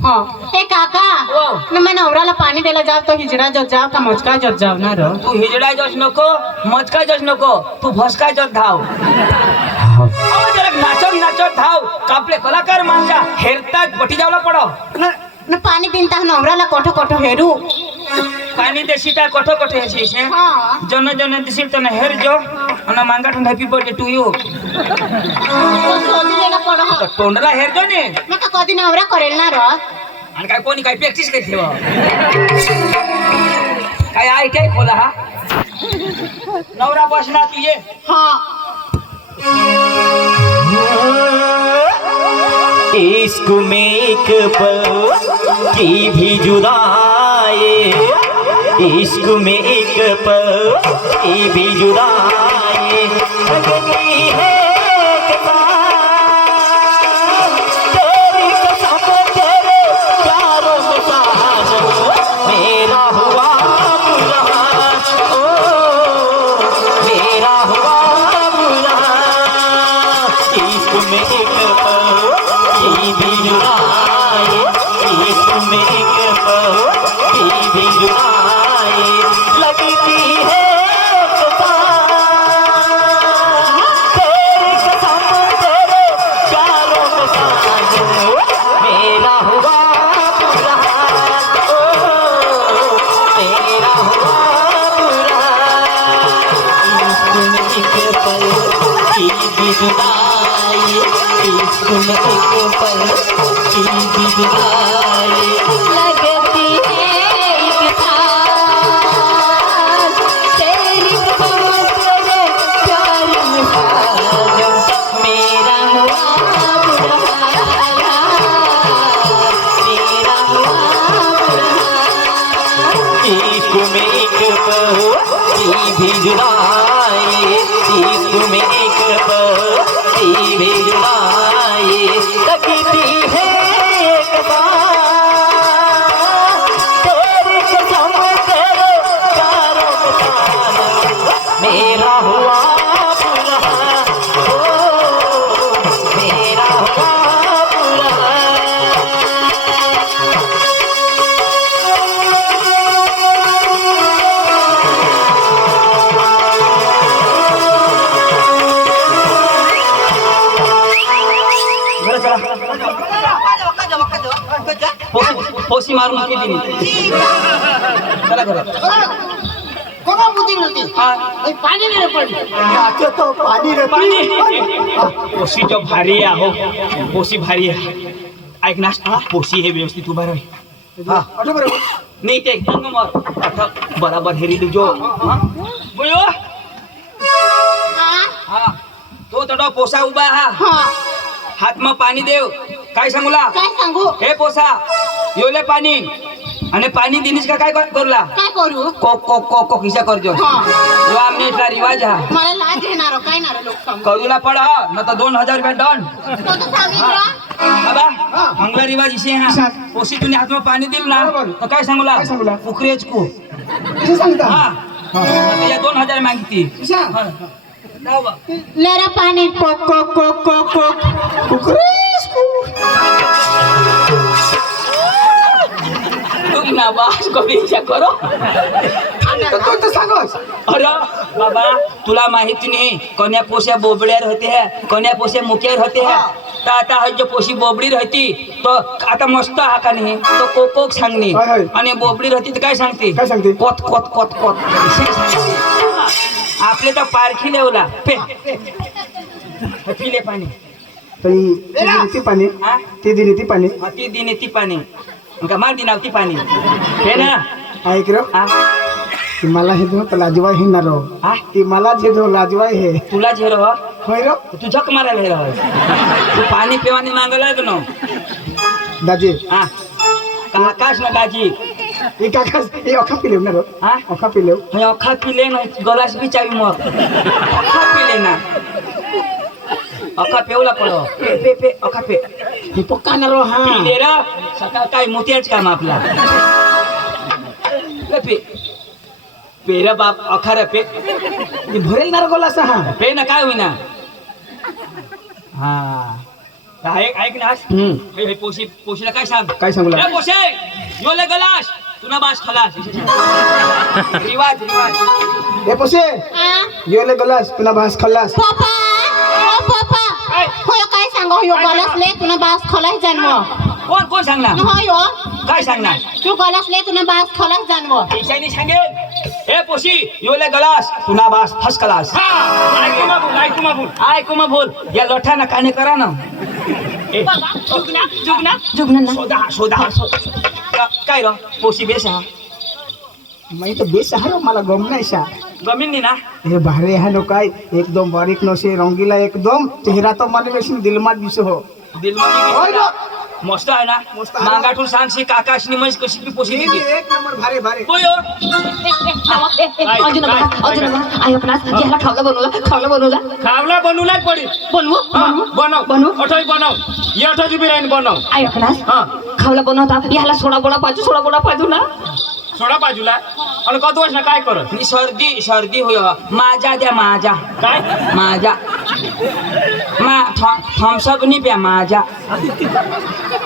हो ए काका ओ न मा नवऱ्याला पाणी द्यायला जाव तो हिजडा जत जाव का मचका जत जाव ना रो तू हिजडा जस नको मचका जस नको तू भस्का जस धाव जरा नाचत धाव कापले कलाकार माणसा हेरतात पटी जावला पडो न पाणी दिनता नवऱ्याला कोठो कोठो हेरू पाणी देशी त्या कोठो हेसी हा जन दिसील तर हेर जो आणि मांगा हॅपी बर्थडे टू यू शोधलेला पड हो. तोंडला हेरतो ने मका कधी नवरा करेल ना रो आणि काय कोणी काय प्रॅक्टिस करते बा काय आयटीआय खोला हा नवरा बसला तू ये हा इश्क में एक पल की भी जुदाई इश्क में एक पल की भी जुदाई लगती है एक बार तेरी कसम तेरे प्यारों में साजन मेरा हुआ बुरा ओ मेरा हुआ बुरा इश्क में एक पल की भी जुदाई इश्क में एक पल की भी जुदाई लगती है एक बार तेरी कसम तेरे प्यारों में साजन मेरा हुआ बुरा ओ मेरा हुआ बुरा इश्क में एक पल की भी जुदाई इश्क में एक पल की भी जुदाई लगती है एक बार तेरी कसम तेरे प्यार में साजन मेरा हुआ बुरा मेरा हुआ बुरा इश्क में एक पल की भी जुदाई इश्क में एक पल की भी जुदाई लगती है एक बार तेरी कसम तेरे प्यारों में साजन मेरा हुआ बुरा ओ मेरा हुआ बुरा पोसी मारून की दिली चला घरात कोणा बुद्धी नव्हती हा पाणी नाही पडली नाचे तो पाणी रे पाणी पोशी जो भारी आहे हो पोशी भारी आहे ऐक ना पोशी हे व्यवस्थित उभा राही हा आठव बरोबर नाही ते एकदम मग आता बराबर हेरी तुझो बोलो हा तो तडो पोसा उभा हा हा हात मग पाणी देव काय सांगूला काय सांगू हे पोसा योले पाणी आणि पाणी दिनीस का काय करला काय करू कोक कोक कोक कोक हिसा करजो हा जो आमने इथला रिवाज हा मला लाज येणार काय ना रे लोक सांगू करूला पड हा न तर 2000 रुपये डन तो तर सांगितलं बाबा मंगला रिवाज इसे हा पोशी तुने हात में पाणी दिल ना तर काय सांगूला फुकरेज को किती सांगता हा त्याच्या 2000 मागितली किशा जाऊ बा लेरा पाणी कोक कोक कोक कोक कोक कुकरेस कु तुम ना बास को विचार करो तो तो सांगोस अरे बाबा तुला माहिती नाही कोण्या पोष्या बोबड्यावर होते हैं कोण्या पोष्या मुक्यावर होते हैं तर आता हा जो पोशी बोबडी राहती तो आता मस्त हा का नाही तो कोक कोक सांगणे होय, होय. आणि बोबडी राहती तर काय सांगते काय सांगते? कोत कोत कोत कोत असे सांगते. आपले तर पारखी लेवला पे पिले पाणी ती पाणी हा ती दिली ती पाणी हा, ती दिने ती पाणी का मार दिना ती पाणी हे ना ऐक रो हा ती मला हे दो लाजवाय हे ना रो हा ती मला जे दो लाजवाय हे तुला झेर हो होय रो तू झक मारायला हे राह तू पाणी पिवानी मागला का नो दाजी हा का आकाश ना दाजी ई काकास ई अखा पिलेव ना रो हा अखा पिलेव मैं अखा पिले ना गलास भी चावी मग अखा पिले ना अखा पेवला पडो पे पे पे अखा पे ही पक्का ना रो हा पिले रा सकाळ काय मोत्याच काम आपला पे पे पेरा बाप अखा रे पे ही भरेल ना रो गोलास हा पे ना काय होईना हा ऐक ना हे पोशी पोशीला काय सांग काय सांगू ए पोशे योले गलास तुना बास खलास रिवाज रिवाज ए पोसे हा योले गोलास तुला भास खल्लास पप्पा ओ पप्पा होय काय सांगू हो गलासले तुला बास खलास जन्म कोण कोण सांगणार होय हो काय सांगणार तू गलासले तुला बास खलास जन्म ईशानी सांगेल हे पोशी योले गलास तुना बास फर्स्ट क्लास हा ऐकू बोल आय कुमा बोल या लोठ्याना काने करा ना ए, जुगना ना शोधा काय र पोशी बेस हा मी तर बेस आहे मला गम नाही शा गमीन नी ना हे भारे है नो काय एकदम बारीक नसे रंगीला एकदम चेहरा तो मन में दिलमा दिसो हो दिल होय ना? मस्त आहे ना मस्त आहे. मागाठून सांगशी काकाशनी म्हैस कशी बी पोशी देते एक नंबर भारे भारे होय हो. अजून आई आपणास याला खावला बनवला खावला बनवलाच पडी बनवू बनव अठोई बनव ये अठोची बिर्याणी बनव आई आपणास हा खावला बनवता याला सोडा बोडा पाजू ना सोडा बाजूला आणि कत वर्ष काय करत मी सर्दी होय माझा द्या माझा काय माझा थम्सअप नी प्या माझा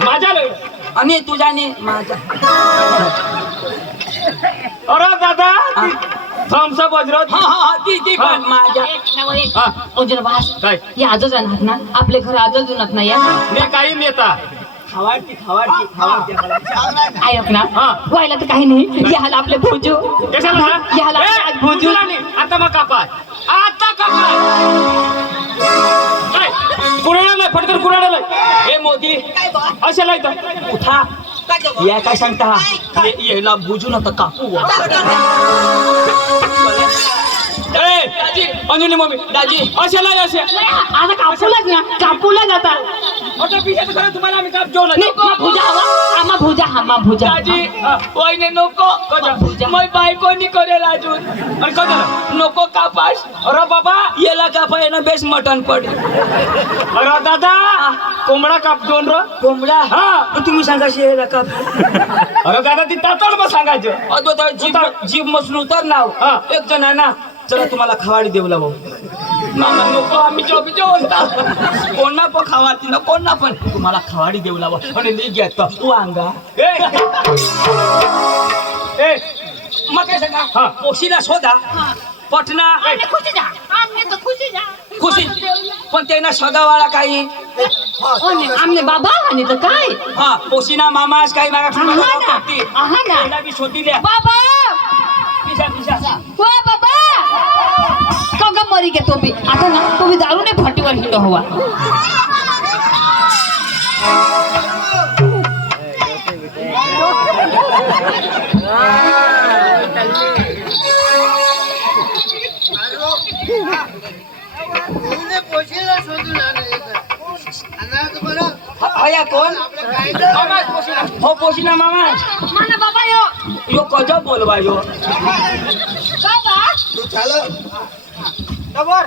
माझ्या लय आणि तुझ्याने माझा अरे दादा हा. थम्सअप वज्रत हा ती हा. पण माझा हा अजून बास काय या आजच आणत ना आपले घर आजच जुनत ना या मी काही नेता खावाडती आई आपणास हा. व्हायला तर काही नाही याला आपले भोजू कशाला याला ए, आज भोजू तुला नाही. आता मग कापाय आता कापाय कुराडा नाही फटकर कुराडा नाही ए मोदी अशाला इथं उठा या काय सांगता याला बुजू नका कापू अंजली मम्मी दाजी अशाला असे आता कापूला जाता आता पिशाचं खरं तुम्हाला आम्ही काप जेवण आम्हा भुजा दाजी वहिने नको मै बायकोनी करेल अजून आणि काय झालं नको कापास अरे बाबा याला कापा येणं बेस मटण पड अरे दादा कोंबडा काप दोन र कोंबडा हा तुम्ही सांगा याला काप अरे दादा ती तातड मग सांगायचं अगोदर जीभ मसून उतर नाव हा. एक जण आहे ना चला तुम्हाला खवाडी देऊ लावू मामा नको आम्ही जेवण कोणा पण खावाती ना कोणा पण तुम्हाला खवाडी देऊ लावा आणि ली घेतो तू अंगा ए मग काय हा. सांगा पोशीला शोधा पटना खुशी पण त्यांना शोधावाळा काही आमने बाबा आणि तर काय हा पोशीना मामास काही मागा आहा ना. त्यांना बी शोधी द्या बाबा पिशा वा बाबा कगा मरी गे तो भी आता ना तो भी दारू ने फटीवर हिंडो हवा हया कोण हो पोशीना मामा माना बाबा यो यो कजो बोलवा यो बाबा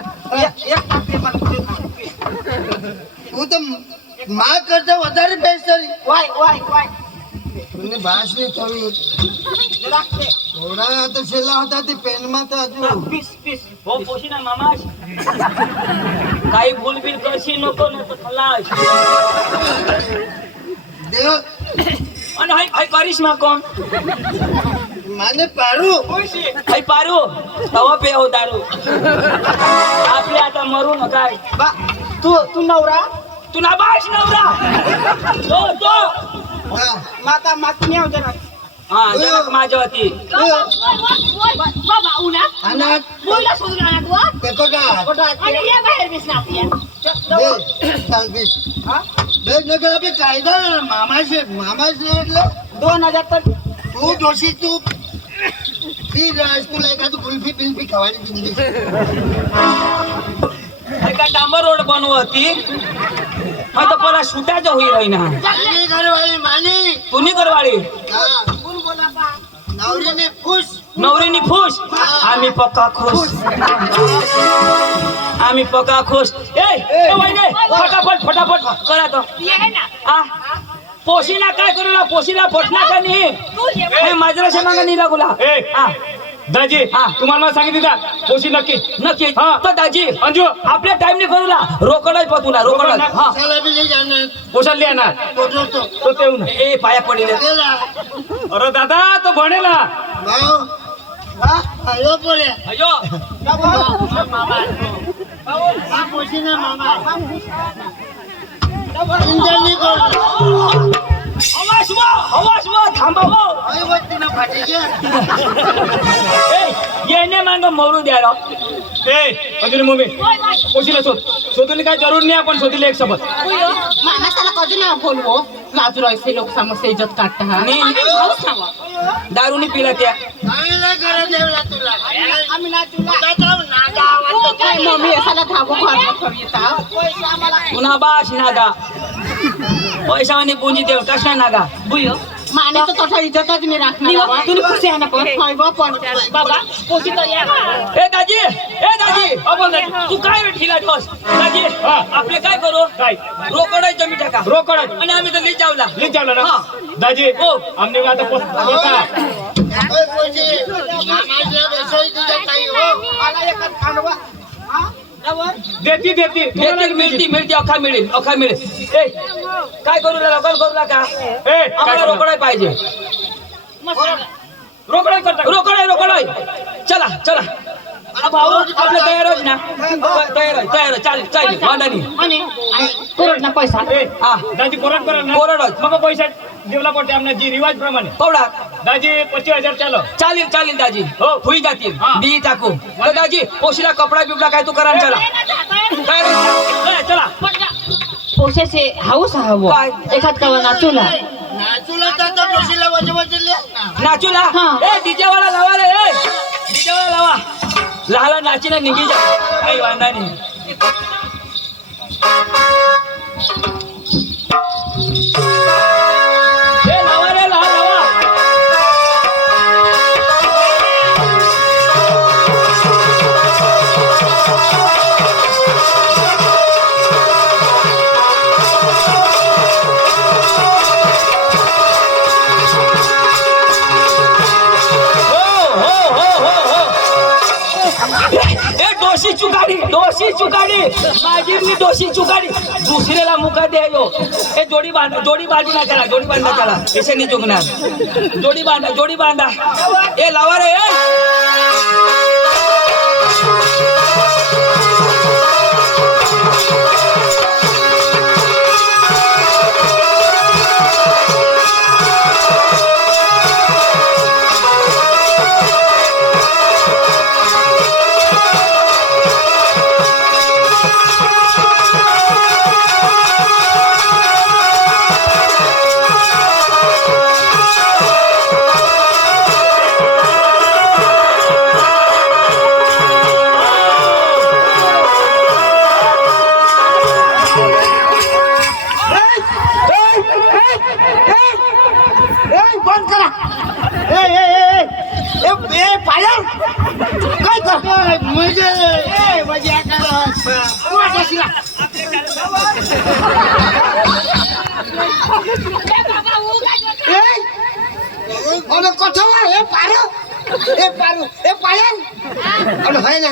હું તો માં કરતા વધારે બેસ્ટ ભાષની થવી ઘોડા તો છેલ્લા હતા તે પેનમાં તો હજુ पीस हो पोशीना मामा काही भूलबिल करशी नको ना तर खलास દેવ आणि हाय करिश्मा कोण માને પાડું हाय पारू तवा पे हो दारू आपले आता मरू न काय તું નવરા तू ना बाश नवरा तो હા माता मातमी आव जरा हा जरा माझ्या होती बाबा उना આના बोला सोडून आणा तू તે કોટા आणि या बाहेर बेस ना आपल्या બે ચાલ બેસ બેસ નગર આપણે કાયદા મામા છે એટલે 2000 तर તું જોશી તું ફીર સ્કૂલ એકાદ ગુલ્ફી બિલ્ફી ખાવાની જિંદગી का डांबर रोड बनवती हा तर पहिला सुटायचं होई राही ना માની ઘરવાળી માની तुनी करवाळी હા નવરીને ખુશ नवरीनी खुश आम्ही पक्का खुश आम्ही पक्का खुश ए वहिने फटाफट करा तो ये है ना आ पोशीना काय करू ना पोशीला फटना का नाही तू ये हे माजराच्या मागे नाही लागूला ए हा दाजी हा. तुम्हाला मला सांगितलं का पोशी नक्की नक्की हा. तर दाजी अंजू आपल्या टाइम नाही करूला रोकडच पतुला रोकडच हा સાલા બી લઈ જાને पोशाला येणार ફોટો તો तो तेवढं ए पाया पडले પેલા अरे दादा तो भनेला ભાવ હા આયો પડે अयो આ પોસીના મામા ઇન્ટરની કોલ हवा थांबा हो येणे मांग मरू द्या राव. ए अजून मम्मी पोशीला शोधून काय जरूर नाही आपण शोधले एक सोबत माणसाला कधी ना बोलवो लाजू ऐसे लोक समस्या इज्जत काढता हा नाही. हाऊस हवा. दारूनी पिला त्या काय मम्मी असाला धाबो घालून येता पुन्हा बाश नागा पैशावानी पुंजी देव कशा नागा बुयो माने तो तसा इज्जतच नाही राखणार तुम्ही खुशी आहे ना पण होय बा पण बाबा पोची तर या ए दाजी तू काय रे ठिला ठोस दाजी आपले काय करू काय रोकडायचं मी टाका रोकड आणि आम्ही तर लिजावला लीच जावला ना हा. दाजी हो. आमने आता पोचता देती मिळती अखा मिळेल ए काय करू लोकांना करू नका ए आम्हाला रोकडाय पाहिजे रोकडाय चला भाऊ आपलं तयार होत ना तयार चालेल वादानी कोरड ना पैसा ए हा दाजी कोरड करा ना कोरड होत. मग पैसा देवला पडते आमना जी रिवाज प्रमाणे पवडा दाजी 25,000 चालो चालेल दाजी हो. होई जातील हा. बी टाकू तर दाजी पोशीला कपडा बिपडा काय तू करा न चला काय चला पोशाचे हाऊस हवं काय? एखाद कवा नाचूला नाचूला हा. ए डीजेवाला लावा रे ए डीजेवाला लावा लहाला नाचीला निघी जा काही वांदा नाही ए लावा रे लावा डोशी चुकाडी माझी मी डोशी चुकाडी दुसऱ्याला मुका द्यायो हे जोडी बांधू ना त्याला ऐसे नाही चुकणार जोडी बांधा ए लावा रे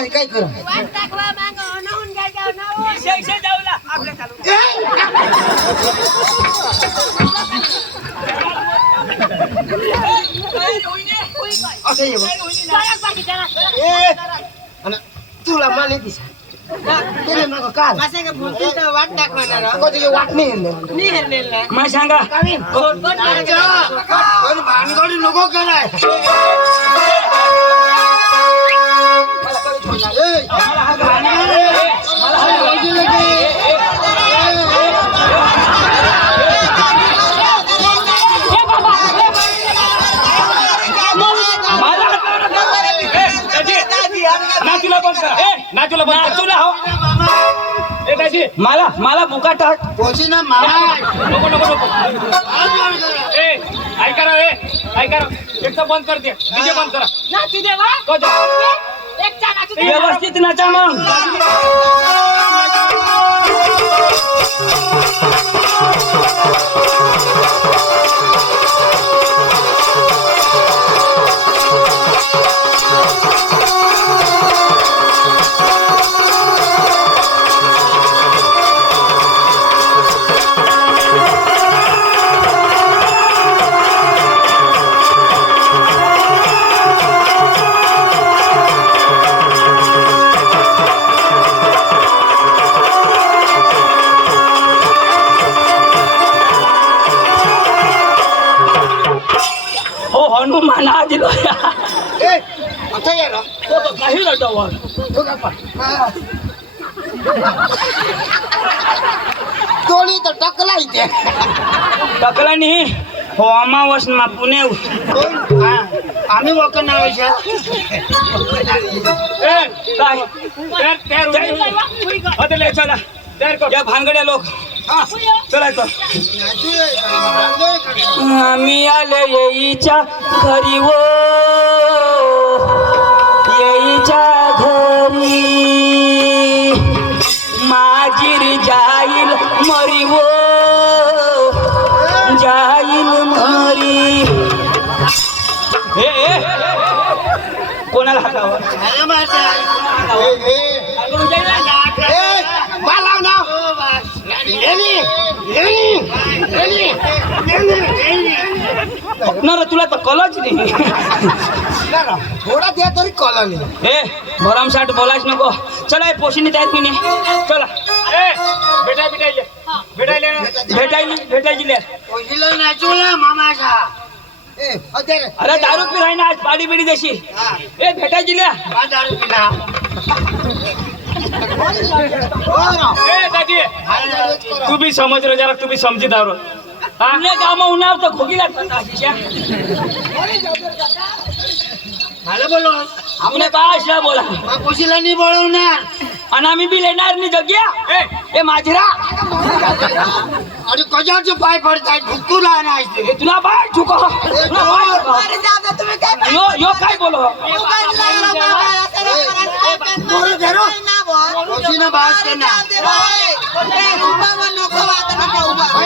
काय कर तुला माने दिसा काल वाट नाही मग सांगा भानगडी नको कराय नाचूला हो ए दाजी मला बुका टाक पोशी ना मामा नको ए ऐका एकदा बंद कर दे डीजे बंद करा नाचू देवा कधी व्यवस्थित नाचा तू म्हणा दिलो आता ये ना काही लटवर दोन्ही तर टकला इथे टाकला नाही हो अमावस मा पुणे आम्ही वकन नावायच्या चला या भानगड्या लोक चला आम्ही आले येईच्या घरी वो येईच्या घरी माझीर जाईल मरी वो जाईल मरी हे कोणाला हातावर न तुला तर कळच नाही थोडा द्या तरी कॉला नाही हे भरमसाठ बोलायच नको चला पोषणी द्यायच मी चला भेटायची मामाचा अरे दारू पी राही ना आज पाडी बिडी देशी ए भेटायची लिया दारू पिला तू भी समझ रहे जरा तू भी समझीदार हो हमने गाव उन्हावर तर खोगी लागतात आशिषा मला बोलो हमने बाशा बोला कोशीला नाही बोलवणार आणि आम्ही बी लेणार नाही जग्या ए माझीरा अरे कजाचे पाय पडताय ढुकू नाही ए तुला बाय ठुको यो यो काय बोलो कोशीना बास करना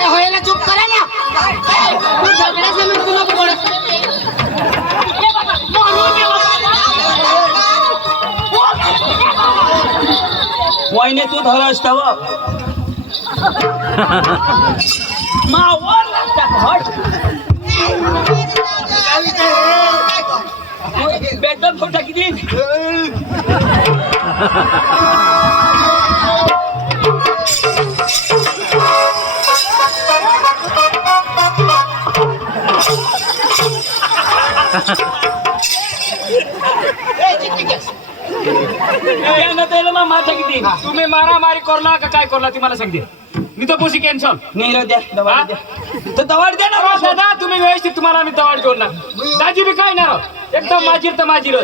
होयला चुप करा ना झगड्याचे मी तुला बोलत वाईने तू धर असताव मावर लागतात बेदम फोटा किती माझा किती तुम्ही मारामारी करला का काय करला ती मला सांगते मी तो पोशी कॅन्सल नाही रे द्या दवाड द्या तर दवाड द्या ना रोज दादा तुम्ही व्यवस्थित तुम्हाला आम्ही तवाड घेऊन ना दाजी बी काय ना एकदम माझीर तर माझीर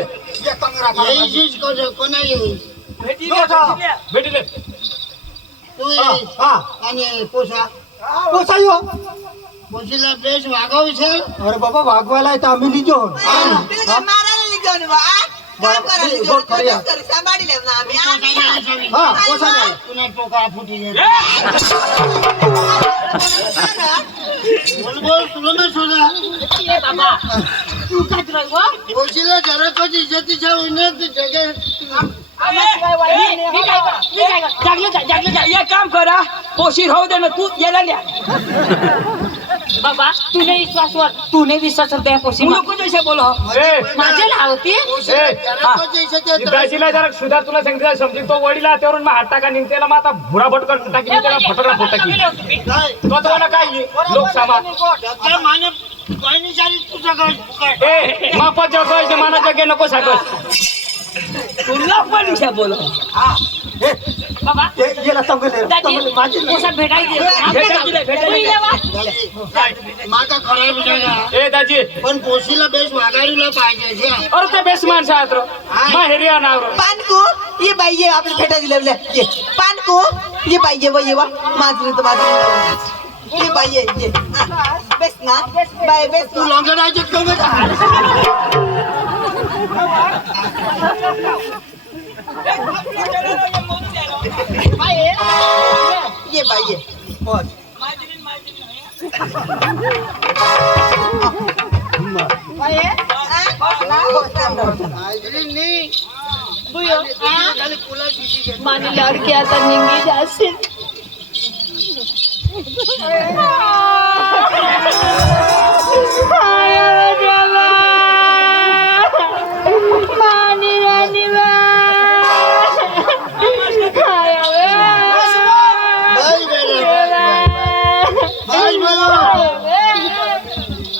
कोणा येईल भेटले तू आणि पोसा पोसा यो पोशीला बेस वागव सर अरे बाबा वागवायला आहे तर आम्ही लिहितो हा पोसा नाही पुन्हा पोका फुटी बोल तुला नाही शोधा पोशीला जरा कधी इज्जतीच्या उन्हात जगे एक काम करा पोशीर होऊ दे ना तू याला लिया बाबा तूने विश्वासवर त्या पोशी नको जैसे बोलो माझे लावती दाजीला जरा सुधार तुला सांगितलं समजेल तो वडीला त्यावरून मग हात टाका निघतेला मग आता भुरा भटकर टाकी निघतेला फटकला फोट टाकी तो ना काय लोक सामा ए मापाच्या गज माना जगे नको सांगत तुला पण विषय बोलो बाबा गेला तंगले माझी पोसा भेटायची माझा खराब झाला ए दाजी पण पोशीला बेस वागायला पाहिजे अरे ते बेस माणसं आहात रो मा हेरिया नाव रो पानको ये बाई ये आपण भेटा दिले ये पानको ये बाई ये बाई ये माझी तर माझी ये बाई ये बेस ना बाई बेस तू लंगडायचे ये बाई ये मानी लड़की आता निंगी जासे मानी रानी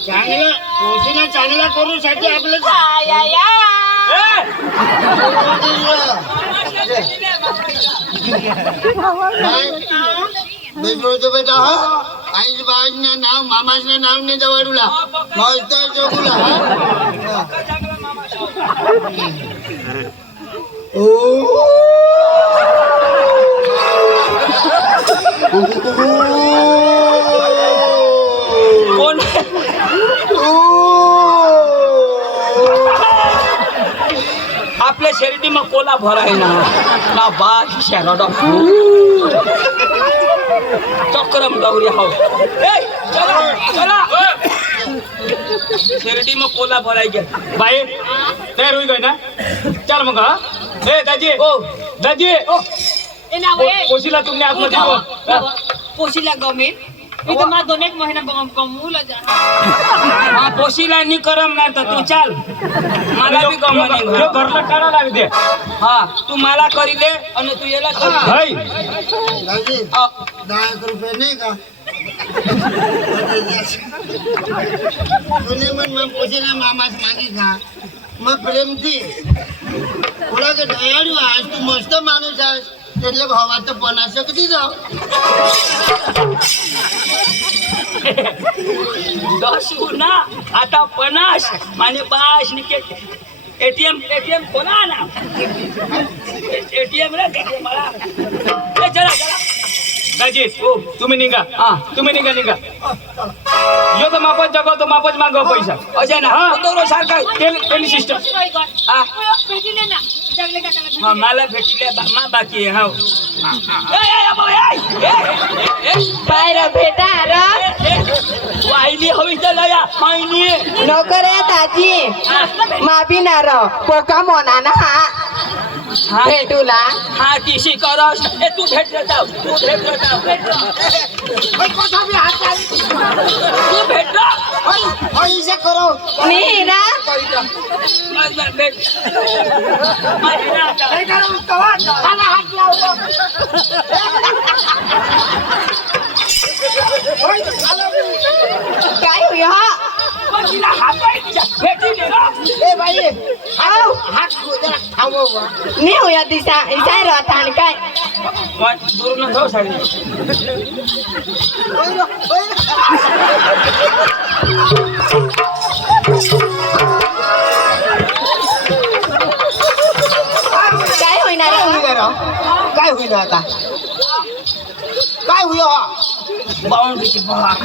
चांगला पोशीला चांगला करूसाठी आपलं आय, आय, आय. बेटा बेटा आईच बाजनं नाव मामाचं नाव नाही जवळला मस्त चोकुला कोण आपल्या शर्यती मग कोला भराय ना बा शॅरा चक्रम गौरी हाव चला चला शर्यती मग कोला भराय घ्या बाई तयार होई गय ना चल मग हा ए दाजी ओ दाजी ए नाव ए. कोशीला तुम्ही आतमध्ये बाबा, हो. बाबा, पोशीला गमेल मी तर मला 2 एक महिना कमवूला जा हा पोशीला नि करम नाही तर तू चाल मला बी गमने यो घरला काढा लागते हा तू मला करी दे आणि तू याला कर हाय 10 रुपये नाही का तुने मग पोशीला मामाच मागे खा मग प्रेमची पुढा का दयाळू आहेस तू मस्त माणूस आहेस त्यातल्या भावात पन्नास किती जाऊ 10 ना आता 50 माने 5 निके एटीएम खोला ना एटीएम रे मला ए चला चला दाजी हो तुम्ही निघा हा. तुम्ही निघा यो तर मापच जगवतो मापच मागव पैसा अजय ना हा. तो सारखा त्यांनी सिस्टम हा. भेटले ना जगले का हा मला भेटले मा बाकी आहे हो काय रे भेटा र वाहिली हवी तर लया माहिनी नको रे दाजी माफी ना र पोका मोना ना हा भेटूला हा तिशी करस ए तू भेट जाऊ तू भेट जाऊ तू भेट जा पैसे करो मी ना भेट काय होय हा भेटी दे ना ए बाई आव हात जरा थांबव नी होया दिसा इसाय रातान काय दुरून जाऊ साडी काय होईना रे काय होईल आता काय होईल बाउंड्रीची बाग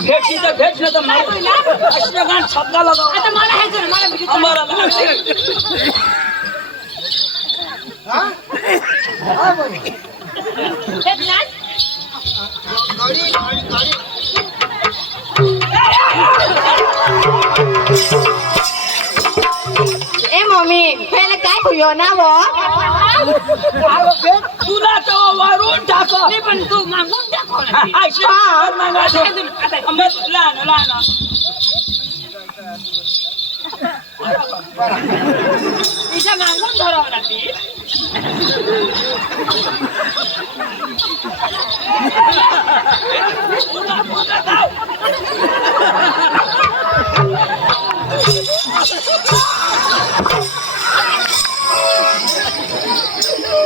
भेटली तर भेट नाही तर नाही अश्वगान छक्का लगाव आता मला हे कर मला भेटू हमारा भेट ना गाडी गाडी गाडी ए मम्मी पहिले काय होयो ना वो तुला तो वरून टाको मी पण तू मागून टाकव ना ती. आयुष्यभर मागायचं. आता आंबेत लहान तिच्या मागून धरावं ना ती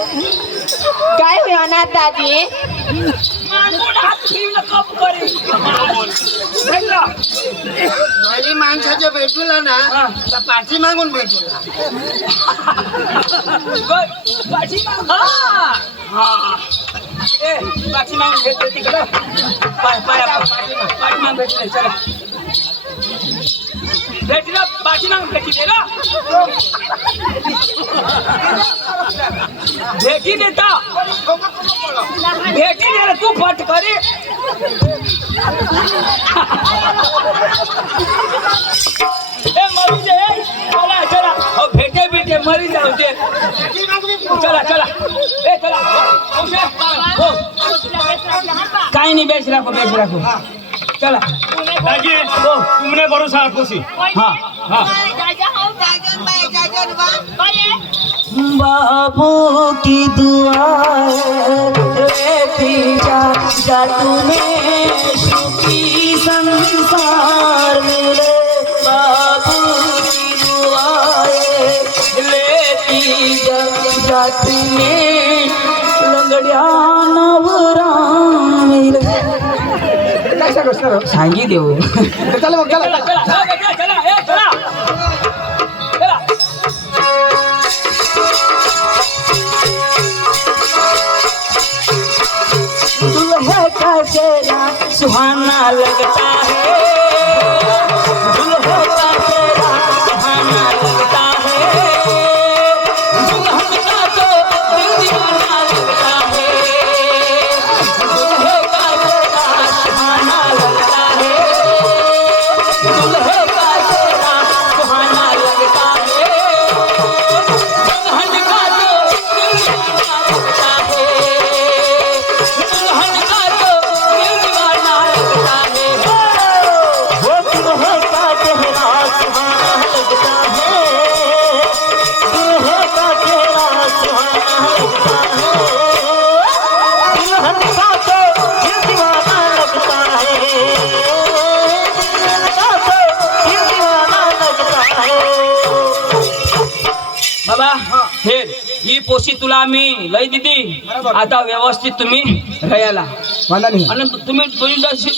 काय होयो ना दादी मागून हात ठेवलं कप करे गाडी माणसाच्या भेटूला ना तर पाठी मागून भेटूला पाठी ए पाठी मागून भेटते तिकडं पाठी मागून भेटले चला भेटलं पाठी मागून भेटी दे ना भेटी देता भेटी दे रे तू फट करे ए मरी दे चला चला हो भेटे भेटे मरी जाऊ दे चला चला ए चला हो काही नाही बेच राखो चला दाजी हो तुमने भरोसा कोशी हाँ हाँ बाबू की दुआ बेटी जा तुम्हें सुखी संसार मिले करी जातीने लंगड्या नवरा काय सांगू सर सांगी देऊ चला मग चला दुल्हा का चेहरा सुहाना लगता है दुल्हा का चेहरा सुहाना लगता है दुल्हन का तो दिल दीवाना लगता है दुल्हे का चेहरा सुहाना लगता है दुल्हे का चेहरा सुहाना लगता है दुल्हन का तो दिल दीवाना लगता है दुल्हन का तो दिल दीवाना लगता है वो दुल्हे का चेहरा सुहाना लगता है दुल्हे का चेहरा सुहाना लगता है दुल्हन का तो दिल दीवाना लगता है दुल्हन का तो दिल दीवाना लगता है बाबा हेर ही पोशी तुला आम्ही लय दिदी आता व्यवस्थित तुम्ही राहायला मला नाही आणि तुम्ही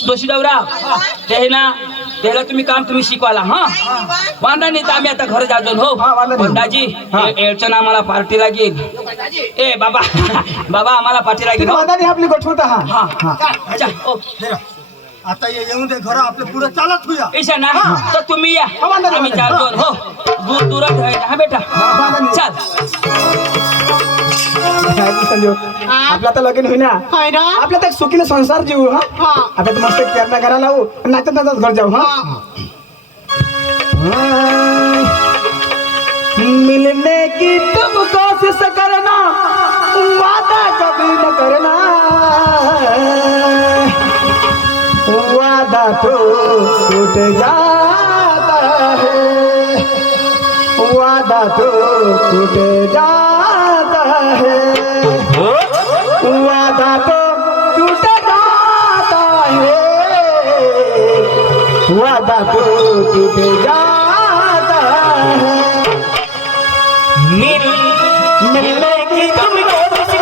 दोषी डवरा ते आहे ना त्याला तुम्ही काम तुम्ही शिकवाला हा वांदा नाही तर आम्ही आता घर जातो हो हा, वांदा नाही. पंडाजी हा. येळचं आम्हाला पार्टी लागेल ए बाबा बाबा आम्हाला पार्टी लागेल हो. माझा नाही आपली गोठवता हा हा हा अच्छा ओ आता येऊन दे घर आपले पुढे चालत होया ईशा ना तर तुम्ही या हा, वांदा नाही, आम्ही वांदा चालतो हो दूर दूरच राहायचं हा बेटा वांदा नाही. चल संजू आपला तर लगीन होईना होय ना आपला तर सुखीने संसार जीव हा हा आता तू मस्त केरला घरा लावू नाचत नाचत घर जाऊ हा मिलने की तुम कोशिश करना वादा कभी न करना वादा तो टूट जाता है वादा तो टूट जाता है वादा तो टूट जाता है वादा तो टूट जाता है मिलने की तुम कोशिश